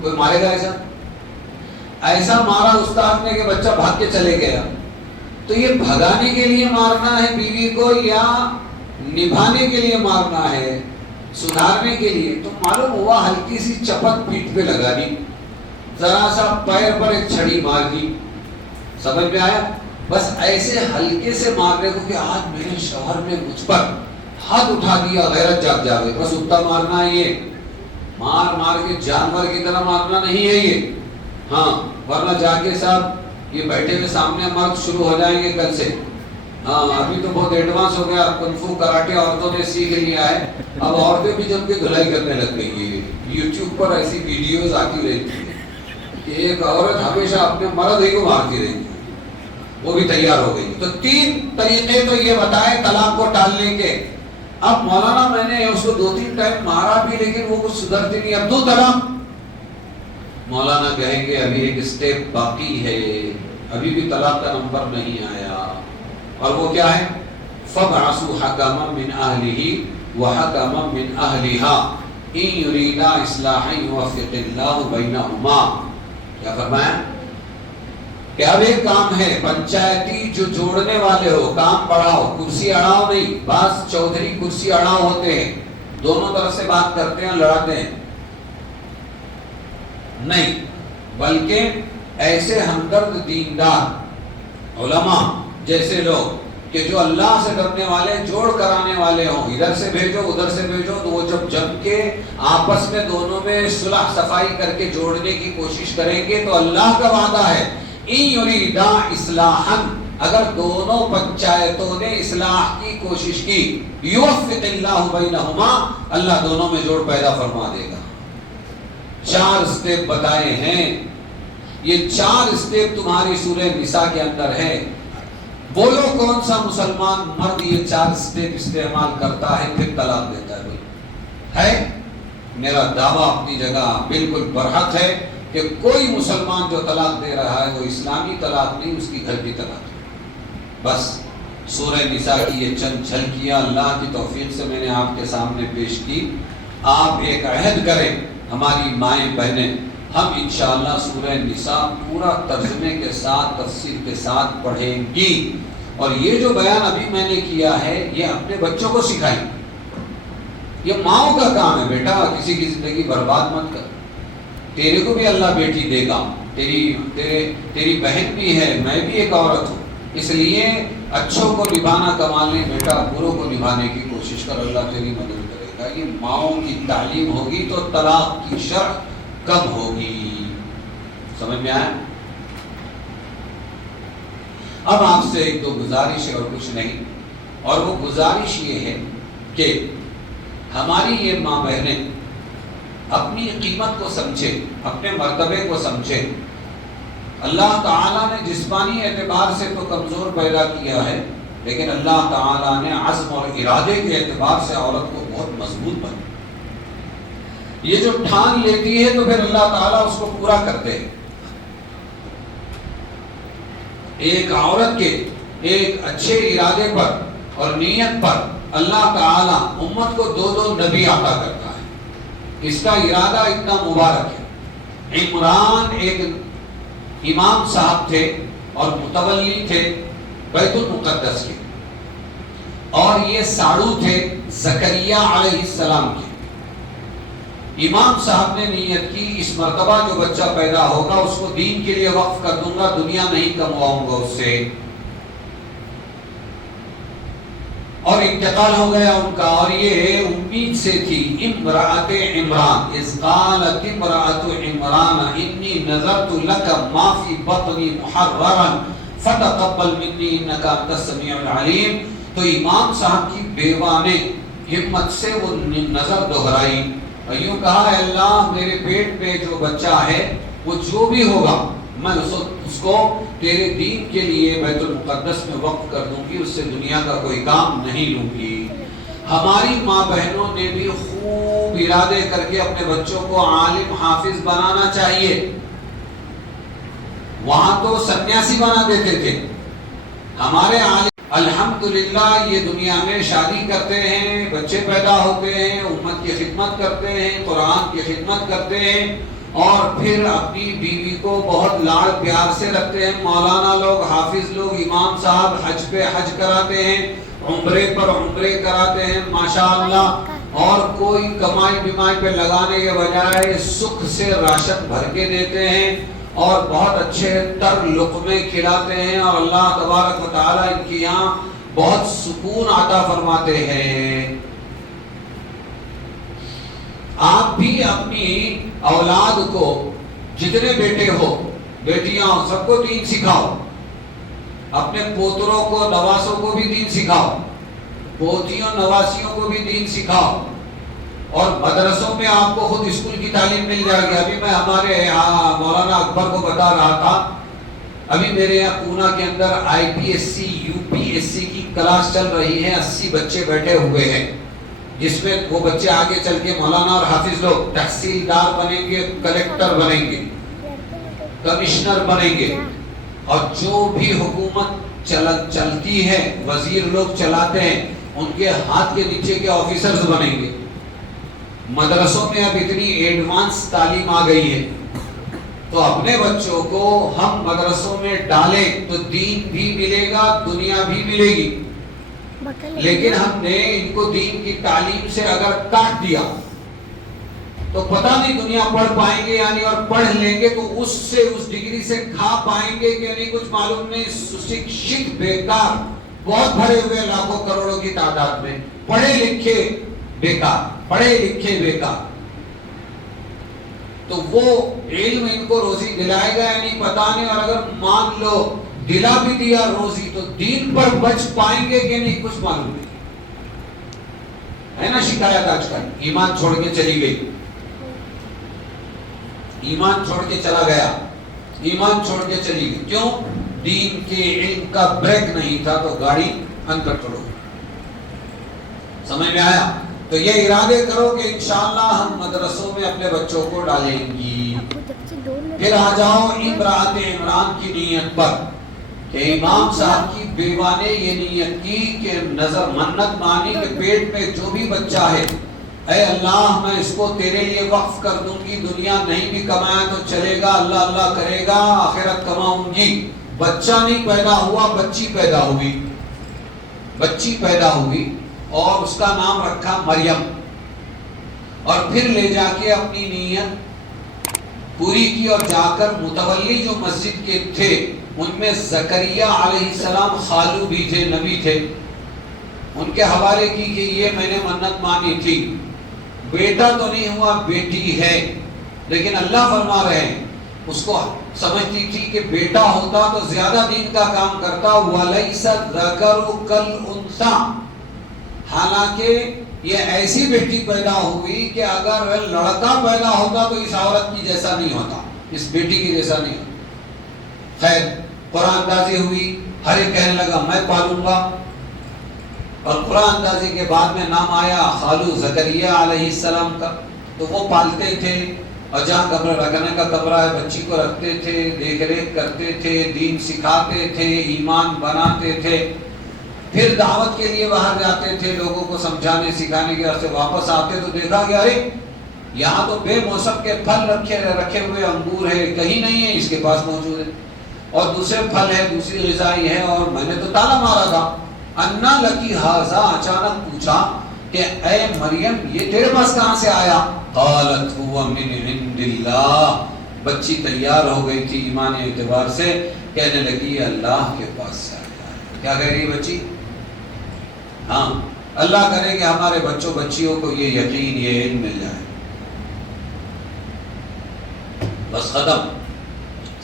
کوئی مارے گا ایسا مارا استاد نے کہ بچہ بھاگ کے چلے گیا. تو یہ بھگانے کے لیے مارنا ہے بیوی کو یا نبھانے کے لیے مارنا ہے، سدھارنے کے لیے؟ تو معلوم ہوا ہلکی سی چپت پیٹھ پہ لگا دی، ذرا سا پیر پر ایک چھڑی مار دی، سمجھ میں آیا؟ بس ایسے ہلکے سے مارنے کو کہ آج میرے شوہر نے مجھ پر ہاتھ اٹھا دیا، غیرت جاگ جاگے، بس اتنا مارنا ہے یہ، مار مار کے جانور کی طرح مارنا نہیں ہے یہ، ہاں، ورنہ جا کے صاحب یہ بیٹھے ہوئے سامنے مرد شروع ہو جائیں گے کل سے، ہاں ابھی تو بہت ایڈوانس ہو گیا، کنفو کراٹے عورتوں نے سیکھ لیا ہے، اب عورتیں بھی جم کے دھلائی کرنے لگ گئی ہیں، یوٹیوب پر ایسی ویڈیوز آتی رہتی ہیں کہ ایک عورت ہمیشہ اپنے مرد ہی کو مارتی رہتی ہے، وہ بھی تیار ہو گئی۔ تو 3 طریقے تو یہ بتائے طلاق کو ٹالنے کے۔ اب مولانا میں نے اس کو 2-3 ٹائم مارا بھی لیکن وہ کچھ سدھرتی نہیں، اب 2 طلاق۔ مولانا کہیں گے ابھی ایک اسٹیپ باقی ہے، ابھی بھی طلاق کا نمبر نہیں آیا، اور وہ کیا ہے؟ فَبْعَثُوا حَكَمًا مِنْ أَهْلِهِ وَحَكَمًا مِنْ أَهْلِهَا إِنْ يُرِيدَا إِصْلَاحًا يُوَفِّقِ اللَّهُ بَيْنَهُمَا۔ کیا فرمایا کہ اب ایک کام ہے پنچایتی جو جوڑنے والے ہو، کام بڑھاؤ، کرسی اڑاؤ نہیں، بعض چودھری کرسی اڑاؤ ہوتے ہیں، دونوں طرف سے بات کرتے ہیں، لڑاتے ہیں نہیں، بلکہ ایسے ہمدرد دیندار علماء جیسے لوگ کہ جو اللہ سے ڈرنے والے، جوڑ کرانے والے ہوں، ادھر سے بھیجو ادھر سے بھیجو، تو وہ جب جم کے آپس میں دونوں میں صلح صفائی کر کے جوڑنے کی کوشش کریں گے تو اللہ کا وعدہ ہے ان یریدا اصلاحا، اگر دونوں پنچایتوں نے اصلاح کی کوشش کی، یوفق اللہ بینہما، اللہ دونوں میں جوڑ پیدا فرما دے گا۔ 4 اسٹیپ بتائے ہیں، یہ 4 اسٹیپ تمہاری سورہ نساء کے اندر ہے۔ بولو کون سا مسلمان مرد یہ 4 اسٹیپ استعمال کرتا ہے پھر طلاق دیتا ہے؟ ہے؟ میرا دعویٰ اپنی جگہ بالکل برحق ہے کہ کوئی مسلمان جو طلاق دے رہا ہے وہ اسلامی طلاق نہیں، اس کی گھر کی طلاق ہے۔ بس سورہ نساء کی یہ چند جھلکیاں اللہ کی توفیق سے میں نے آپ کے سامنے پیش کی۔ آپ ایک عہد کریں، ہماری مائیں بہنیں، ہم انشاءاللہ سورہ نساء پورا ترجمے کے ساتھ تفسیر کے ساتھ پڑھیں گی، اور یہ جو بیان ابھی میں نے کیا ہے یہ اپنے بچوں کو سکھائیں۔ یہ ماؤں کا کام ہے، بیٹا کسی کی زندگی برباد مت کر، تیرے کو بھی اللہ بیٹی دے گا، تیری بہن بھی ہے، میں بھی ایک عورت ہوں، اس لیے اچھوں کو نبھانا کمال نہیں بیٹا، بروں کو نبھانے کی کوشش کر، اللہ تیری مدد کرے گا۔ یہ ماؤں کی تعلیم ہوگی تو طلاق کی شرح کم ہوگی۔ سمجھ میں آیا؟ اب آپ سے 1-2 گزارش ہے اور کچھ نہیں، اور وہ گزارش یہ ہے کہ ہماری یہ ماں بہنیں اپنی قیمت کو سمجھے، اپنے مرتبے کو سمجھے۔ اللہ تعالیٰ نے جسمانی اعتبار سے تو کمزور پیدا کیا ہے، لیکن اللہ تعالیٰ نے عزم اور ارادے کے اعتبار سے عورت کو بہت مضبوط بنایا۔ یہ جو ٹھان لیتی ہے تو پھر اللہ تعالیٰ اس کو پورا کرتے ہیں۔ ایک عورت کے ایک اچھے ارادے پر اور نیت پر اللہ تعالیٰ امت کو 2 نبی عطا کرتا ہے، اس کا ارادہ اتنا مبارک ہے۔ عمران ایک امام صاحب تھے اور متولی تھے بیت المقدس کے، اور یہ ساڑو تھے زکریا علیہ السلام کے۔ امام صاحب نے نیت کی اس مرتبہ جو بچہ پیدا ہوگا اس کو دین کے لیے وقف کر دوں گا، دنیا نہیں کمواؤں گا اس سے، اور انتقال ہو گیا ان کا۔ اور یہ امید سے تھی امرأت عمران، اذ قالت امرأت عمران انی نذرت لک ما فی بطنی محررا فتقبل منی انک انت السمیع العلیم۔ تو امام صاحب کی بیوہ نے ہمت سے وہ نظر دہرائی اور یوں کہا، اے اللہ میرے پیٹ پہ جو بچہ ہے وہ جو بھی ہوگا میں اس کو تیرے دین کے لیے بیت المقدس میں وقف کر دوں گی، اس سے دنیا کا کوئی کام نہیں لوں گی۔ ہماری ماں بہنوں نے بھی خوب ارادے کر کے اپنے بچوں کو عالم حافظ بنانا چاہیے۔ وہاں تو سنیاسی بنا دیتے تھے، ہمارے عالم الحمدللہ یہ دنیا میں شادی کرتے ہیں، بچے پیدا ہوتے ہیں، امت کی خدمت کرتے ہیں، قرآن کی خدمت کرتے ہیں، اور پھر اپنی بیوی کو بہت لاڑ پیار سے رکھتے ہیں. مولانا لوگ، حافظ لوگ، امام صاحب حج پہ حج کراتے ہیں، عمرے پر عمرے کراتے ہیں ماشاءاللہ. اور کوئی کمائی بیمائی پہ لگانے کے بجائے سکھ سے راشن بھر کے دیتے ہیں اور بہت اچھے تر لقمے کھلاتے ہیں، اور اللہ تبارک و تعالیٰ ان کی یہاں بہت سکون عطا فرماتے ہیں. آپ بھی اپنی اولاد کو، جتنے بیٹے ہو بیٹیاں ہو، سب کو دین سکھاؤ. اپنے پوتروں کو، نواسوں کو بھی دین سکھاؤ، پوتیوں نواسیوں کو بھی دین سکھاؤ. اور مدرسوں میں آپ کو خود اسکول کی تعلیم مل جائے گی. ابھی میں ہمارے مولانا اکبر کو بتا رہا تھا، ابھی میرے یہاں پونا کے اندر IPSC UPSC کی کلاس چل رہی ہے. 80 بچے بیٹھے ہوئے ہیں، جس میں وہ بچے آگے چل کے مولانا اور حافظ لوگ تحصیلدار بنیں گے، کلیکٹر بنیں گے، کمشنر بنیں گے. اور جو بھی حکومت چلتی ہے، وزیر لوگ چلاتے ہیں، ان کے ہاتھ کے نیچے کے آفیسرز بنیں گے. مدرسوں میں اب اتنی ایڈوانس تعلیم آ گئی ہے، تو اپنے بچوں کو ہم مدرسوں میں ڈالیں تو دین بھی ملے گا، دنیا بھی ملے گی. لیکن ہم نے ان کو دین کی تعلیم سے اگر کاٹ دیا تو پتہ نہیں دنیا پڑھ پائیں گے یعنی، اور پڑھ لیں گے تو اس سے، اس ڈگری سے کھا پائیں گے کہ نہیں کچھ معلوم نہیں. شک بیکار بہت بھرے ہوئے لاکھوں کروڑوں کی تعداد میں، پڑھے لکھے بیکار، پڑھے لکھے بیکار. تو وہ علم ان کو روزی دلائے گا یا نہیں پتہ نہیں. اور اگر مان لو دلا بھی دیا روزی تو دین پر بچ پائیں گے کہ نہیں کچھ معلوم نہیں. ہے نا شکایت آج کل، ایمان چھوڑ کے چلی گئی، ایمان چھوڑ کے چلا گیا، ایمان چھوڑ کے چلی گئی. کیوں؟ دین کے علم کا بریک نہیں تھا تو گاڑی انکنٹرول ہو. سمجھ میں آیا؟ تو یہ ارادے کرو کہ انشاءاللہ ہم مدرسوں میں اپنے بچوں کو ڈالیں گی. پھر آ جاؤ امرأت عمران کی نیت پر کہ امام صاحب کی بیوہ نے یہ نیت کی کہ نظر منت مانی کہ پیٹ میں جو بھی بچہ ہے، اے اللہ میں اس کو تیرے لیے وقف کر دوں گی. دنیا نہیں بھی کمایا تو چلے گا، اللہ اللہ کرے گا، آخرت کماؤں گی. بچہ نہیں پیدا ہوا، بچی پیدا ہوئی، بچی پیدا ہوئی اور اس کا نام رکھا مریم. اور پھر لے جا کے اپنی نیت پوری کی اور جا کر متولی جو مسجد کے تھے ان میں زکریا علیہ السلام خالو بھی تھے، نبی تھے، ان کے حوالے کی کہ یہ میں نے منت مانی تھی. بیٹا تو نہیں ہوا، بیٹی ہے. لیکن اللہ فرما رہے ہیں اس کو سمجھتی تھی کہ بیٹا ہوتا تو زیادہ دین کا کام کرتا. وَلَيْسَ الذَّكَرُ كَالْأُنثَىٰ، حالانکہ یہ ایسی بیٹی پیدا ہوئی کہ اگر لڑکا پیدا ہوتا تو اس عورت کی جیسا نہیں ہوتا، اس بیٹی کی جیسا نہیں ہوتا. خیر قرآن اندازی ہوئی، ہر ایک کہنے لگا میں پالوں گا. اور قرآن اندازی کے بعد میں نام آیا خالو زکریا علیہ السلام کا، تو وہ پالتے تھے. اور جہاں کمرہ رکھنے کا کمرہ ہے بچی کو رکھتے تھے، دیکھ ریکھ کرتے تھے، دین سکھاتے تھے، ایمان بناتے تھے. پھر دعوت کے لیے باہر جاتے تھے، لوگوں کو سمجھانے سکھانے کے واسطے. واپس آتے تو دیکھا کہ ارے یہاں تو بے موسم کے پھل رکھے ہوئے انگور ہے، کہیں نہیں ہے، اس کے پاس موجود ہے. اور دوسرے پھل ہے، دوسری غذائی ہے، اور میں نے تو تالا مارا تھا. انا لکی ھذا، اچانک پوچھا کہ اے مریم یہ تیرے پاس کہاں سے آیا؟ قالت هو من عند اللہ، بچی تیار ہو گئی تھی ایمانی اعتبار سے، کہنے لگی اللہ کے پاس سے آیا. کیا کہہ رہی بچی؟ ہاں اللہ کرے کہ ہمارے بچوں بچیوں کو یہ یقین، یہ علم مل جائے. بس ختم.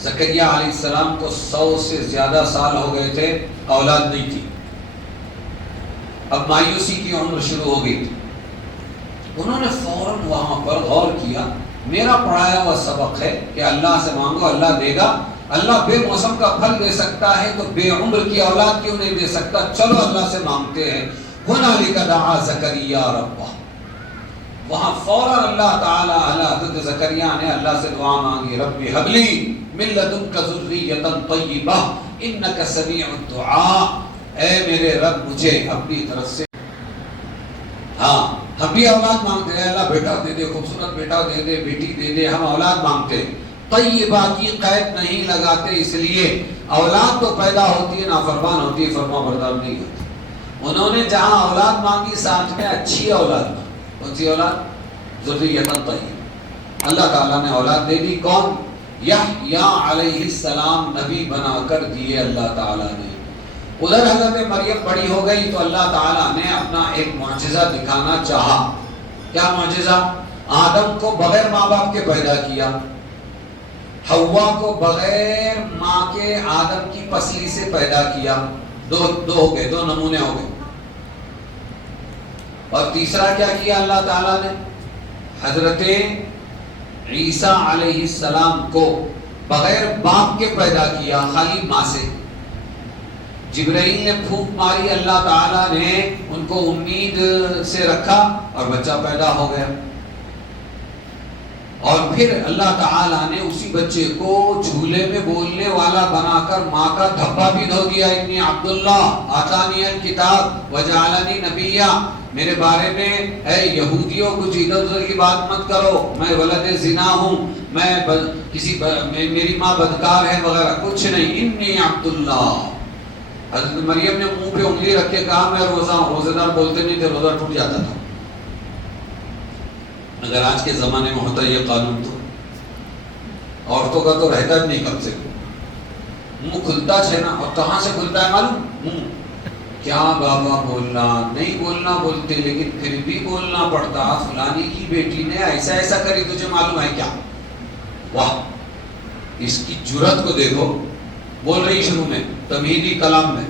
زکریا علیہ السلام کو 100 سے زیادہ سال ہو گئے تھے، اولاد نہیں تھی. اب مایوسی کی عمر شروع ہو گئی تھی. انہوں نے فوراً وہاں پر غور کیا، میرا پڑھایا ہوا سبق ہے کہ اللہ سے مانگو اللہ دے گا. اللہ بے موسم کا پھل دے سکتا ہے تو بے عمر کی اولاد کیوں نہیں دے سکتا؟ چلو اللہ سے مانگتے ہیں. ہنالک دعا زکریا ربہ، وہاں فوراً اللہ تعالیٰ حضرت زکریا نے اللہ سے دعا مانگی، رب ہب لی من لدنک ذریۃ طیبہ انک سمیع الدعاء. اے میرے رب مجھے اپنی طرف سے، ہاں ہم بھی اولاد مانگتے ہیں، اللہ بیٹا دے دے، خوبصورت بیٹا دے دے، بیٹی دے دے، ہم اولاد مانگتے ہیں، طیبہ کی قید نہیں لگاتے، اس لیے اولاد تو پیدا ہوتی ہے، نافرمان ہوتی ہے، فرما بردار نہیں ہوتی۔ انہوں نے جہاں اولاد مانگی ساتھ میں اچھی اولاد مانگی، کون سی اولاد؟ ذریۃ طیبہ، اللہ تعالیٰ نے اولاد دے دی، کون؟ یحییٰ علیہ السلام نبی بنا کر دیے اللہ تعالیٰ نے۔ ادھر حضرت مریم بڑی ہو گئی تو اللہ تعالیٰ نے اپنا ایک معجزہ دکھانا چاہا۔ کیا معجزہ؟ آدم کو بغیر ماں باپ کے پیدا کیا، حوا کو بغیر ماں کے آدم کی پسلی سے پیدا کیا، دو ہو گئے، دو نمونے ہو گئے۔ اور تیسرا کیا کیا اللہ تعالیٰ نے؟ حضرت عیسیٰ علیہ السلام کو بغیر باپ کے پیدا کیا، خالی ماں سے۔ جبرائیل نے پھونک ماری، اللہ تعالیٰ نے ان کو امید سے رکھا اور بچہ پیدا ہو گیا۔ اور پھر اللہ تعالیٰ نے اسی بچے کو جھولے میں بولنے والا بنا کر ماں کا دھبا بھی دھو دیا۔ انی عبداللہ آتانی الکتاب وجعلنی نبیہ، میرے بارے میں اے یہودیوں کچھ ادھر ادھر کی بات مت کرو، میں ولد زنا ہوں، میں میری ماں بدکار ہے وغیرہ کچھ نہیں، انی عبداللہ۔ حضرت مریم نے منہ پہ انگلی رکھ کے کہا میں روزہ دار بولتے نہیں تھے، روزہ ٹوٹ جاتا تھا۔ اگر آج کے زمانے میں ہوتا یہ قانون تو عورتوں کا تو رہتا نہیں، کم سے کم منہ کھلتا ہے نا، اور کہاں سے کھلتا ہے معلوم؟ منہ کیا بابا بولنا نہیں بولنا بولتے، لیکن پھر بھی بولنا پڑتا، فلانی کی بیٹی نے ایسا ایسا کری، تجھے معلوم ہے کیا؟ واہ، اس کی جرت کو دیکھو، بول رہی شروع میں تمہیدی کلام میں،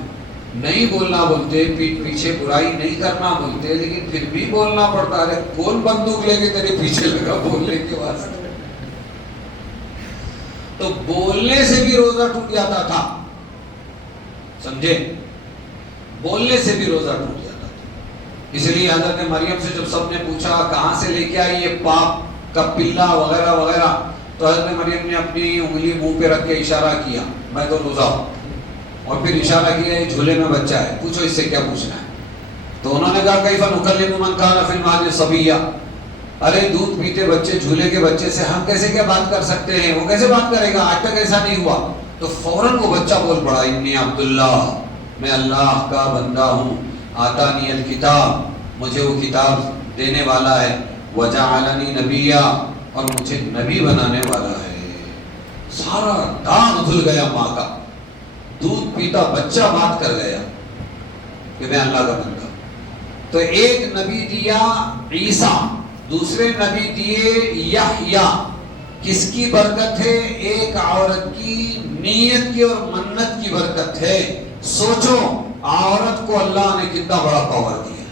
نہیں بولنا بولتے، پیٹ پیچھے برائی نہیں کرنا بولتے، لیکن پھر بھی بولنا پڑتا ہے۔ کون بندوق لے کے تیرے پیچھے لگا بولنے کے واسطے؟ تو بولنے سے بھی روزہ ٹوٹ جاتا تھا، سمجھے؟ بولنے سے بھی روزہ ٹوٹ جاتا تھا۔ اس لیے حضرت مریم سے جب سب نے پوچھا کہاں سے لے کے آئی یہ پاپ کا پلا وغیرہ وغیرہ، تو حضرت مریم نے اپنی انگلی منہ پہ رکھ کے اشارہ کیا میں تو روزہ ہوں، اور پھر اشارہ کیا یہ جھولے میں بچہ ہے، پوچھو اس سے کیا پوچھنا ہے؟ تو انہوں نے کہا کیف نکلم من کان فی المہد صبیا، ارے دودھ پیتے بچے، جھولے کے بچے سے ہم کیسے کیا بات کر سکتے ہیں، وہ کیسے بات کرے گا، آج تک ایسا نہیں ہوا۔ تو فوراً وہ بچہ بول پڑا انی عبداللہ، میں اللہ کا بندہ ہوں، آتانی الکتاب، مجھے وہ کتاب دینے والا ہے، وجعلنی نبیہ، اور مجھے نبی بنانے والا ہے۔ سارا داغ دھل گیا ماں کا، دودھ پیتا بچہ بات کر گیا کہ میں اللہ کا بندہ۔ تو ایک نبی دیا عیسیٰ، دوسرے نبی دیے یحییٰ۔ کس کی برکت ہے؟ ایک عورت کی نیت کی اور منت کی برکت ہے۔ سوچو عورت کو اللہ نے کتنا بڑا پاور دیا،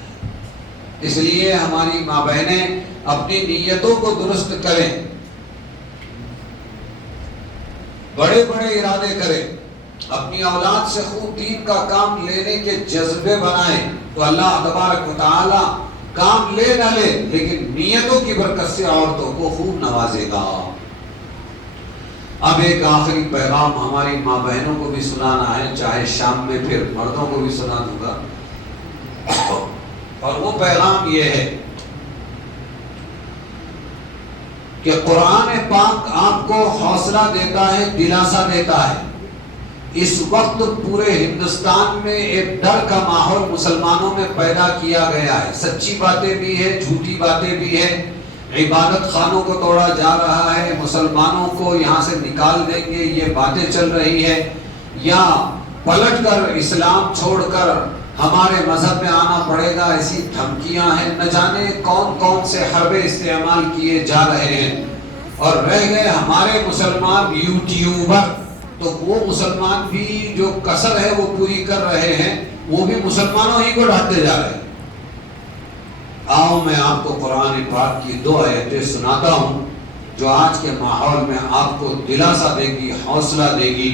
اس لیے ہماری ماں بہنیں اپنی نیتوں کو درست کریں، بڑے بڑے ارادے کریں، اپنی اولاد سے خوب دین کا کام لینے کے جذبے بنائیں، تو اللہ تبارک و تعالی کام لے نہ لے لیکن نیتوں کی برکت سے عورتوں کو خوب نوازے گا۔ اب ایک آخری پیغام ہماری ماں بہنوں کو بھی سنانا ہے، چاہے شام میں پھر مردوں کو بھی سنا دوں گا، اور وہ پیغام یہ ہے کہ قرآن پاک آپ کو حوصلہ دیتا ہے، دلاسا دیتا ہے۔ اس وقت پورے ہندوستان میں ایک ڈر کا ماحول مسلمانوں میں پیدا کیا گیا ہے، سچی باتیں بھی ہے، جھوٹی باتیں بھی ہے، عبادت خانوں کو توڑا جا رہا ہے، مسلمانوں کو یہاں سے نکال دیں گے یہ باتیں چل رہی ہے، یا پلٹ کر اسلام چھوڑ کر ہمارے مذہب میں آنا پڑے گا، ایسی دھمکیاں ہیں، نہ جانے کون کون سے حربے استعمال کیے جا رہے ہیں، اور رہ گئے ہمارے مسلمان یوٹیوبر، تو وہ مسلمان بھی جو کسر ہے وہ پوری کر رہے ہیں، وہ بھی مسلمانوں ہی کو ڈانٹتے جا رہے ہیں۔ آؤ میں آپ کو قرآن پاک کی 2 آیتیں سناتا ہوں جو آج کے ماحول میں آپ کو دلاسا دے گی، حوصلہ دے گی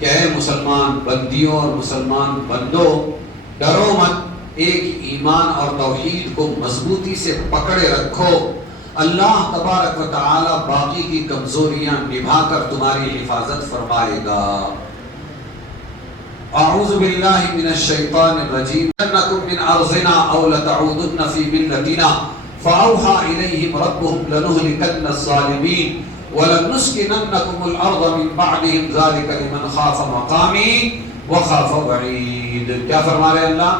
کہ اے مسلمان بندیوں اور مسلمان بندوں، ڈرو مت، ایک ایمان اور توحید کو مضبوطی سے پکڑے رکھو، اللہ تبارک و تعالی باقی کی کمزوریاں نبھا کر تمہاری حفاظت فرمائے گا۔ اعوذ باللہ من الشیطان الرجیم انکم من ارضنا او لتعودن فی ملتنا فاوحى الیہم ربهم لنہلکن الظالمین ولنسکننکم الارض من بعدهم ذلک لمن خاف مقامی وخاف وعید. کیا فرما رہے اللہ؟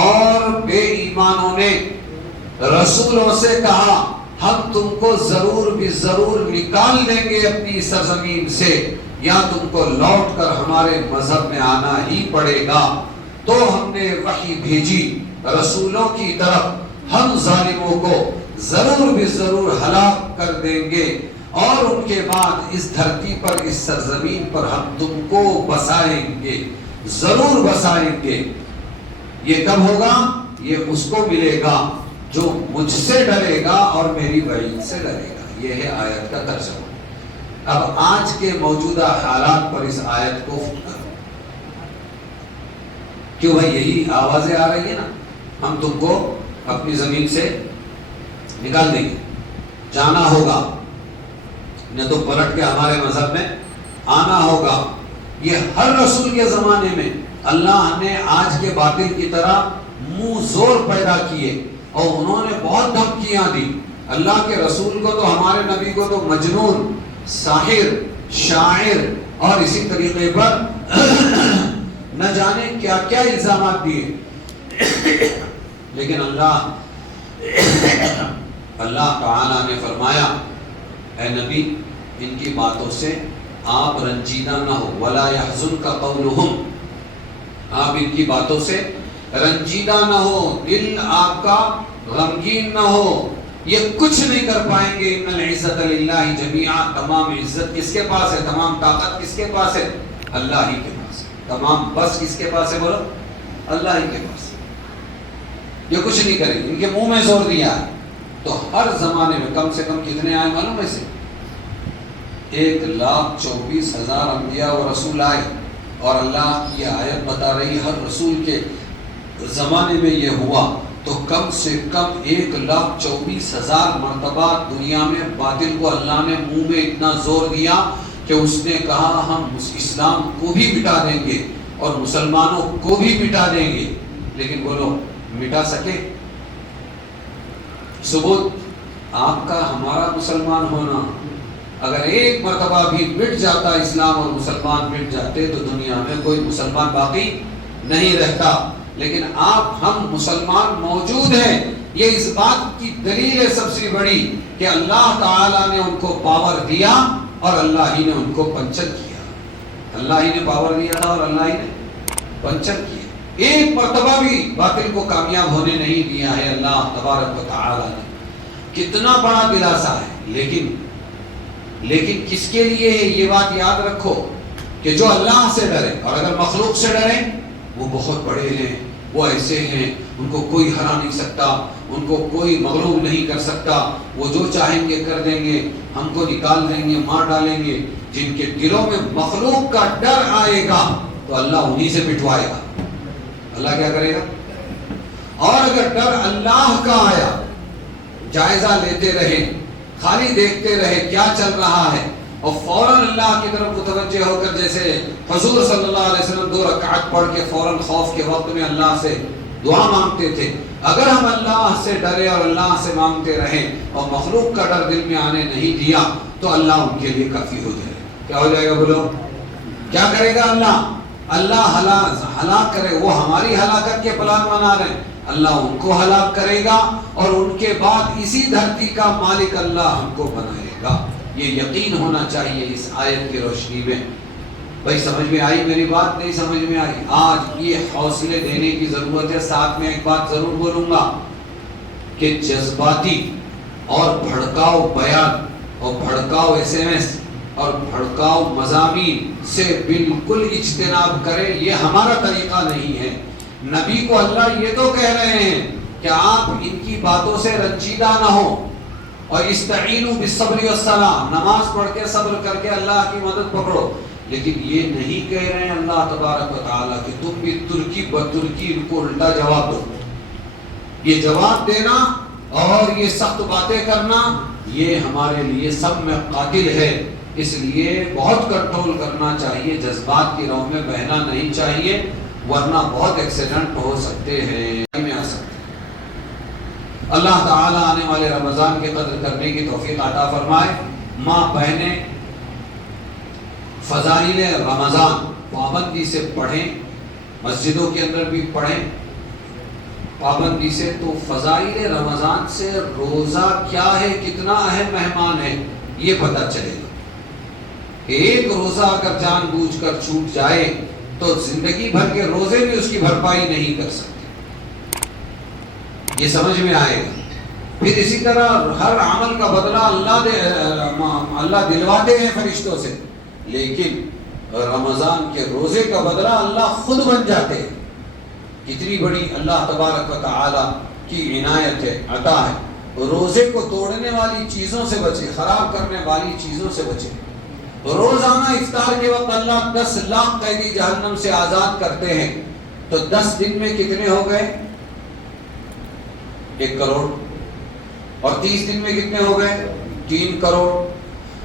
اور بے ایمانوں نے رسولوں سے کہا ہم تم کو ضرور بھی ضرور نکال دیں گے اپنی سرزمین سے، یا تم کو لوٹ کر ہمارے مذہب میں آنا ہی پڑے گا. تو ہم نے وحی بھیجی رسولوں کی طرف، ہم ظالموں کو ضرور بھی ضرور ہلاک کر دیں گے، اور ان کے بعد اس دھرتی پر، اس سرزمین پر ہم تم کو بسائیں گے، ضرور بسائیں گے. یہ کب ہوگا؟ یہ اس کو ملے گا جو مجھ سے ڈرے گا اور میری وعید سے ڈرے گا. یہ ہے آیت کا ترجمہ. اب آج کے موجودہ حالات پر اس آیت کو کرو. کیوں بھائی؟ یہی آوازیں آ رہی ہیں نا، ہم تم کو اپنی زمین سے نکال دیں گے، جانا ہوگا، نہ تو پلٹ کے ہمارے مذہب میں آنا ہوگا. یہ ہر رسول کے زمانے میں اللہ نے آج کے باطل کی طرح منہ زور پیدا کیے اور انہوں نے بہت دھمکیاں دی. اللہ کے رسول کو تو، ہمارے نبی کو تو مجنون، ساحر، شاعر اور اسی طریقے پر نہ جانے کیا کیا الزامات دیے. لیکن اللہ تعالیٰ نے فرمایا اے نبی ان کی باتوں سے آپ رنجیدہ نہ ہو. وَلَا يَحْزُنْكَ قَوْلُهُمْ، آپ ان کی باتوں سے رنجیدہ نہ ہو، دل آپ کا غمگین نہ ہو. یہ کچھ نہیں کر پائیں گے. ان العزت للہ جمیعا، تمام عزت کس کے پاس ہے؟ تمام طاقت کس کے پاس ہے؟ اللہ ہی کے پاس ہے. تمام بس کس کے پاس ہے؟ بولو، اللہ ہی کے پاس ہے. یہ کچھ نہیں کریں گے. ان کے منہ میں زور دیا ہے. تو ہر زمانے میں کم سے کم کتنے آئے معلوم ہے؟ سے 1,24,000 انبیاء و رسول آئے. اور اللہ کی آیت بتا رہی ہر رسول کے زمانے میں یہ ہوا. تو کم سے کم 1,24,000 مرتبہ دنیا میں باطل کو اللہ نے منہ میں اتنا زور دیا کہ اس نے کہا ہم اسلام کو بھی مٹا دیں گے اور مسلمانوں کو بھی مٹا دیں گے. لیکن بولو مٹا سکے؟ ثبوت آپ کا ہمارا مسلمان ہونا. اگر ایک مرتبہ بھی مٹ جاتا اسلام اور مسلمان مٹ جاتے تو دنیا میں کوئی مسلمان باقی نہیں رہتا. لیکن ہم مسلمان موجود ہیں. یہ اس بات کی دلیل ہے سب سے بڑی کہ اللہ تعالیٰ نے ان کو پاور دیا اور اللہ ہی نے ان کو پنچر کیا. اللہ ہی نے پاور دیا تھا اور اللہ ہی نے پنچر کیا. ایک مرتبہ بھی باطل کو کامیاب ہونے نہیں دیا ہے اللہ تبارک و تعالیٰ نے. کتنا بڑا دلاسا ہے. لیکن کس کے لیے ہے؟ یہ بات یاد رکھو کہ جو اللہ سے ڈرے، اور اگر مخلوق سے ڈرے وہ بہت بڑے ہیں، وہ ایسے ہیں، ان کو کوئی ہرا نہیں سکتا، ان کو کوئی مغلوب نہیں کر سکتا، وہ جو چاہیں گے کر دیں گے، ہم کو نکال دیں گے، مار ڈالیں گے. جن کے دلوں میں مخلوق کا ڈر آئے گا تو اللہ انہی سے پٹوائے گا. اللہ کیا کرے گا؟ اور اگر ڈر اللہ کا آیا، جائزہ لیتے رہے، خالی دیکھتے رہے کیا چل رہا ہے، اور فوراً اللہ کی طرف متوجہ ہو کر، جیسے حضور صلی اللہ علیہ وسلم 2 رکعت پڑھ کے فوراً خوف کے وقت میں اللہ سے دعا مانگتے تھے. اگر ہم اللہ سے ڈرے اور اللہ سے مانگتے رہے اور مخلوق کا ڈر دل میں آنے نہیں دیا تو اللہ ان کے لیے کافی ہو جائے. کیا ہو جائے گا؟ بولو کیا کرے گا اللہ ہلاک کرے. وہ ہماری ہلاکت کے پلان بنا رہے ہیں، اللہ ان کو ہلاک کرے گا اور ان کے بعد اسی دھرتی کا مالک اللہ ہم کو بنائے گا. یہ یقین ہونا چاہیے اس آیت کی روشنی میں. بھائی سمجھ میں آئی میری بات؟ نہیں سمجھ میں آئی؟ آج یہ حوصلے دینے کی ضرورت ہے. ساتھ میں ایک بات ضرور بولوں گا کہ جذباتی اور بھڑکاؤ بیان اور بھڑکاؤ SMS اور بھڑکاؤ مضامین سے بالکل اجتناب کریں. یہ ہمارا طریقہ نہیں ہے. نبی کو اللہ یہ تو کہہ رہے ہیں کہ آپ ان کی باتوں سے رنجیدہ نہ ہو اور استعینوا بالصبر والصلاۃ، نماز پڑھ کے صبر کر کے اللہ کی مدد پکڑو. لیکن یہ نہیں کہہ رہے ہیں اللہ تبارک و تعالیٰ کہ تم بھی ترکی بترکی ان کو الٹا جواب دو. یہ جواب دینا اور یہ سخت باتیں کرنا یہ ہمارے لیے سب میں قاتل ہے، اس لیے بہت کنٹرول کرنا چاہیے، جذبات کی رو میں بہنا نہیں چاہیے، ورنہ بہت ایکسیڈنٹ ہو سکتے ہیں، میں آ سکتے ہیں۔ اللہ تعالیٰ آنے والے رمضان کی قدر کرنے کی توفیق عطا فرمائے۔ ماں بہنیں فضائل رمضان پابندی سے پڑھیں، مسجدوں کے اندر بھی پڑھیں پابندی سے، تو فضائل رمضان سے روزہ کیا ہے، کتنا اہم مہمان ہے، یہ پتہ چلے گا۔ ایک روزہ اگر جان بوجھ کر چھوٹ جائے تو زندگی بھر کے روزے بھی اس کی بھرپائی نہیں کر سکتے، یہ سمجھ میں آئے گا۔ پھر اسی طرح ہر عمل کا بدلہ اللہ دلواتے ہیں فرشتوں سے، لیکن رمضان کے روزے کا بدلہ اللہ خود بن جاتے ہیں۔ کتنی بڑی اللہ تبارک و تعالی کی عنایت ہے، عطا ہے۔ روزے کو توڑنے والی چیزوں سے بچے، خراب کرنے والی چیزوں سے بچے۔ روزانہ افطار کے وقت اللہ 10 لاکھ قیدی جہنم سے آزاد کرتے ہیں، تو 10 دن میں کتنے ہو گئے؟ 1 کروڑ۔ اور 30 دن میں کتنے ہو گئے؟ 3 کروڑ۔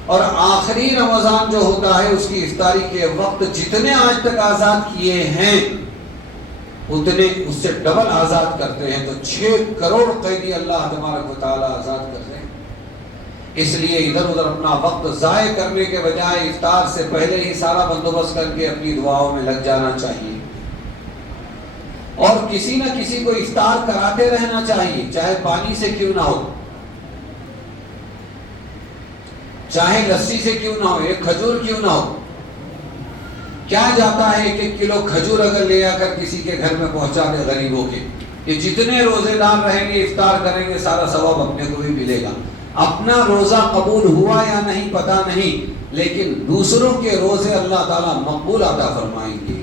اور آخری رمضان جو ہوتا ہے اس کی افطاری کے وقت جتنے آج تک آزاد کیے ہیں اتنے اس سے ڈبل آزاد کرتے ہیں، تو 6 کروڑ قیدی اللہ تبارک و تعالیٰ آزاد کرتے ہیں۔ اس لیے ادھر ادھر اپنا وقت ضائع کرنے کے بجائے افطار سے پہلے ہی سارا بندوبست کر کے اپنی دعاؤں میں لگ جانا چاہیے، اور کسی نہ کسی کو افطار کراتے رہنا چاہیے، چاہے پانی سے کیوں نہ ہو، چاہے لسی سے کیوں نہ ہو، ایک کھجور کیوں نہ ہو۔ کیا جاتا ہے 1 کلو کھجور اگر لے آ کر کسی کے گھر میں پہنچا دے غریبوں کے، یہ جتنے روزے دار رہیں گے افطار کریں گے سارا ثواب اپنے کو بھی ملے گا۔ اپنا روزہ قبول ہوا یا نہیں پتہ نہیں، لیکن دوسروں کے روزے اللہ تعالیٰ مقبول عطا فرمائیں گے۔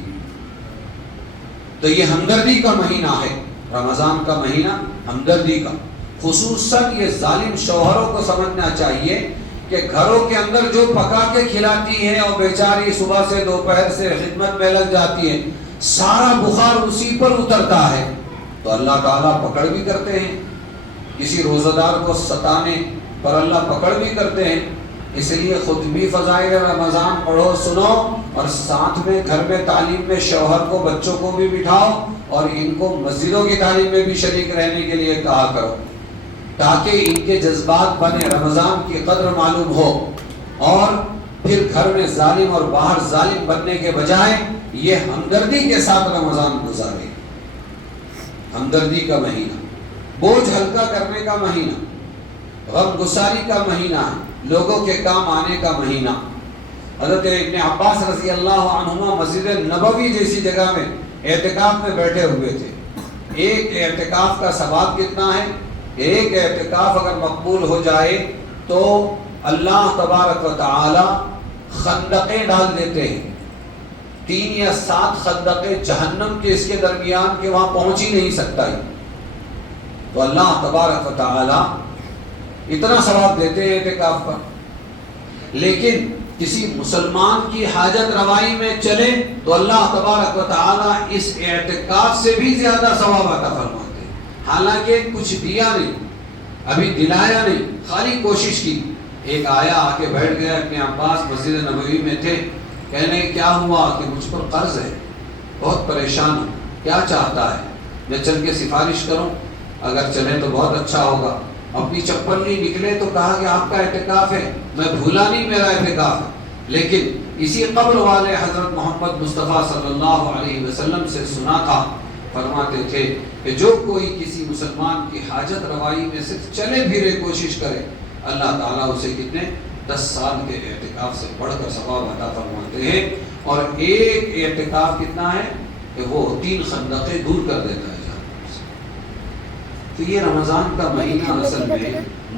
تو یہ ہمدردی کا مہینہ ہے، رمضان کا مہینہ ہمدردی کا۔ خصوصاً یہ ظالم شوہروں کو سمجھنا چاہیے کہ گھروں کے اندر جو پکا کے کھلاتی ہیں اور بیچاری صبح سے دوپہر سے خدمت میں لگ جاتی ہے، سارا بخار اسی پر اترتا ہے، تو اللہ تعالیٰ پکڑ بھی کرتے ہیں، کسی روزہ دار کو ستانے پر اللہ پکڑ بھی کرتے ہیں۔ اس لیے خود بھی فضائل رمضان پڑھو، سنو، اور ساتھ میں گھر میں تعلیم میں شوہر کو بچوں کو بھی بٹھاؤ اور ان کو مسجدوں کی تعلیم میں بھی شریک رہنے کے لیے کہا کرو، تاکہ ان کے جذبات بنے، رمضان کی قدر معلوم ہو، اور پھر گھر میں ظالم اور باہر ظالم بننے کے بجائے یہ ہمدردی کے ساتھ رمضان گزارے۔ ہمدردی کا مہینہ، بوجھ ہلکا کرنے کا مہینہ، غم گساری کا مہینہ ہے، لوگوں کے کام آنے کا مہینہ۔ حضرت ابن عباس رضی اللہ عنہما مسجد نبوی جیسی جگہ میں اعتکاف میں بیٹھے ہوئے تھے۔ ایک اعتکاف کا ثواب کتنا ہے؟ ایک اعتکاف اگر مقبول ہو جائے تو اللہ تبارک و تعالی خندقیں ڈال دیتے ہیں، 3 یا 7 خندقیں جہنم کے اس کے درمیان کے وہاں پہنچ ہی نہیں سکتا ہے، تو اللہ تبارک و تعالی اتنا ثواب دیتے ہیں اعتکاف کا۔ لیکن کسی مسلمان کی حاجت روائی میں چلے تو اللہ تبارک و تعالی اس اعتکاف سے بھی زیادہ ثواب عطا فرماتے ہیں، حالانکہ کچھ دیا نہیں، ابھی دلایا نہیں، خالی کوشش کی۔ ایک آیا آ کے بیٹھ گیا، ابن عباس مسجد نبوی میں تھے، کہنے کیا ہوا کہ مجھ پر قرض ہے، بہت پریشان ہوں، کیا چاہتا ہے میں چل کے سفارش کروں؟ اگر چلیں تو بہت اچھا ہوگا۔ اپنی چپل نہیں نکلے تو کہا کہ آپ کا اعتکاف ہے، میں بھولا نہیں میرا اعتکاف ہے۔ لیکن اسی قبر والے حضرت محمد مصطفیٰ صلی اللہ علیہ وسلم سے سنا تھا، فرماتے تھے کہ جو کوئی کسی مسلمان کی حاجت روائی میں صرف چلے پھرے کوشش کرے، اللہ تعالیٰ اسے کتنے 10 سال کے اعتکاف سے بڑھ کر ثواب عطا فرماتے ہیں۔ اور ایک اعتکاف کتنا ہے کہ وہ 3 خندقیں دور کر دیتا ہے جہنم سے۔ تو یہ رمضان کا مہینہ اصل میں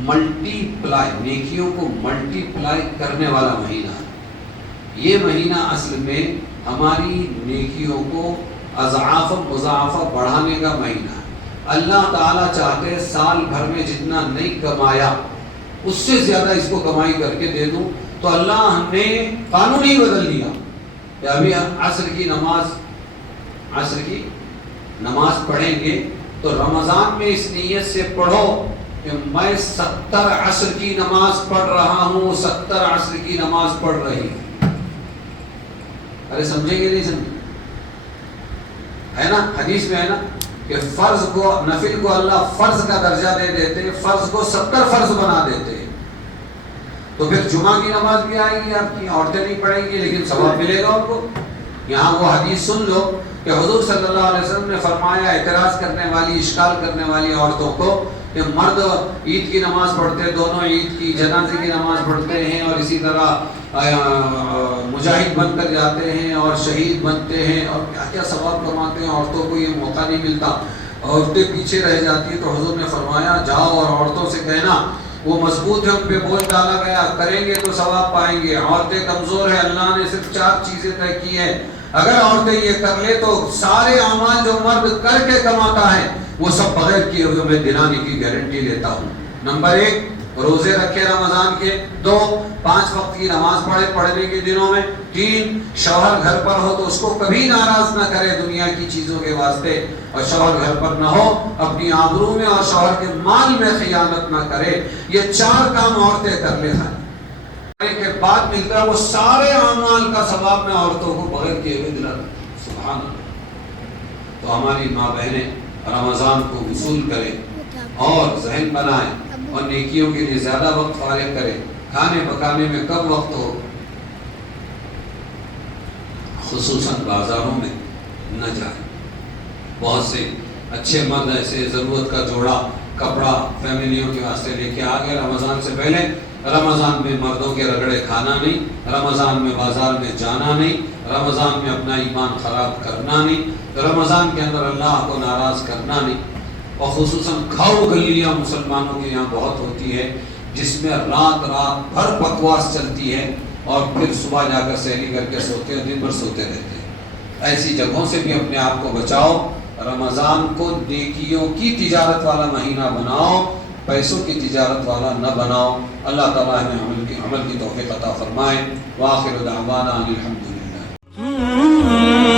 ملٹی پلائی، نیکیوں کو ملٹی پلائی کرنے والا مہینہ ہے۔ یہ مہینہ اصل میں ہماری نیکیوں کو اضعاف مضاعفہ بڑھانے کا مہینہ ہے۔ اللہ تعالیٰ چاہتے سال بھر میں جتنا نہیں کمایا اس سے زیادہ اس کو کمائی کر کے دے دوں، تو اللہ نے قانون ہی بدل دیا کہ ابھی ہم عصر کی نماز پڑھیں گے، تو رمضان میں اس نیت سے پڑھو کہ میں 70 عصر کی نماز پڑھ رہا ہوں، 70 عصر کی نماز پڑھ رہی ہوں. ارے سمجھیں گے نہیں سمجھیں؟ ہے نا حدیث میں ہے نا کہ فرض کو نفل کو اللہ فرض کا درجہ دے دیتے، فرض کو 70 فرض بنا دیتے. تو پھر جمعہ کی نماز بھی آئے گی آپ کی، عورتیں نہیں پڑھیں گی لیکن ثواب ملے گا ان کو. یہاں وہ حدیث سن لو کہ حضور صلی اللہ علیہ وسلم نے فرمایا اعتراض کرنے والی، اشکال کرنے والی عورتوں کو کہ مرد عید کی نماز پڑھتے، دونوں عید کی جنازے کی نماز پڑھتے ہیں اور اسی طرح مجاہد بن کر جاتے ہیں اور شہید بنتے ہیں اور کیا کیا ثواب کماتے ہیں، عورتوں کو یہ موقع نہیں ملتا، عورتیں پیچھے رہ جاتی ہیں. تو حضور نے فرمایا جاؤ اور عورتوں سے کہنا وہ مضبوط ہے، ان پہ بوجھ ڈالا گیا، کریں گے تو ثواب پائیں گے. عورتیں کمزور ہیں، اللہ نے صرف 4 چیزیں طے کی ہیں، اگر عورتیں یہ کر لے تو سارے اعمال جو مرد کر کے کماتا ہے وہ سب بغیر کیے ہوئے میں دلانے کی گارنٹی دیتا ہوں. نمبر 1 روزے رکھے رمضان کے، 2 5 وقت کی نماز پڑھے پڑھنے کے دنوں میں، 3 شوہر گھر پر ہو تو اس کو کبھی ناراض نہ کرے دنیا کی چیزوں کے واسطے، اور شوہر گھر پر نہ ہو اپنی آبرو میں اور شوہر کے مال میں خیانت نہ کرے. یہ 4 کام عورتیں کر لے کے بعد ملتا ہے وہ سارے اعمال کا ثواب میں عورتوں کو بغیر کیے ہوئے دلا. سبحان اللہ. تو ہماری ماں بہنیں رمضان کو وصول کریں اور ذہن بنائیں اور نیکیوں کے لیے زیادہ وقت فارغ کریں. کھانے پکانے میں کب وقت ہو، خصوصاً بازاروں میں نہ جائیں. بہت سے اچھے مرد ایسے ضرورت کا جوڑا کپڑا فیملیوں کے واسطے لے کے آ گئے رمضان سے پہلے. رمضان میں مردوں کے رگڑے کھانا نہیں، رمضان میں بازار میں جانا نہیں، رمضان میں اپنا ایمان خراب کرنا نہیں، رمضان کے اندر اللہ کو ناراض کرنا نہیں. اور خصوصاً کھاؤ گلیاں مسلمانوں کے یہاں بہت ہوتی ہے جس میں رات بھر بکواس چلتی ہے اور پھر صبح جا کر سحری کر کے سوتے ہیں، دن بھر سوتے رہتے ہیں. ایسی جگہوں سے بھی اپنے آپ کو بچاؤ. رمضان کو نیکیوں کی تجارت والا مہینہ بناؤ، پیسوں کی تجارت والا نہ بناؤ. اللہ تعالیٰ ہمیں عمل کی توفیق عطا فرمائے. وآخر دعوانا ان الحمد للہ.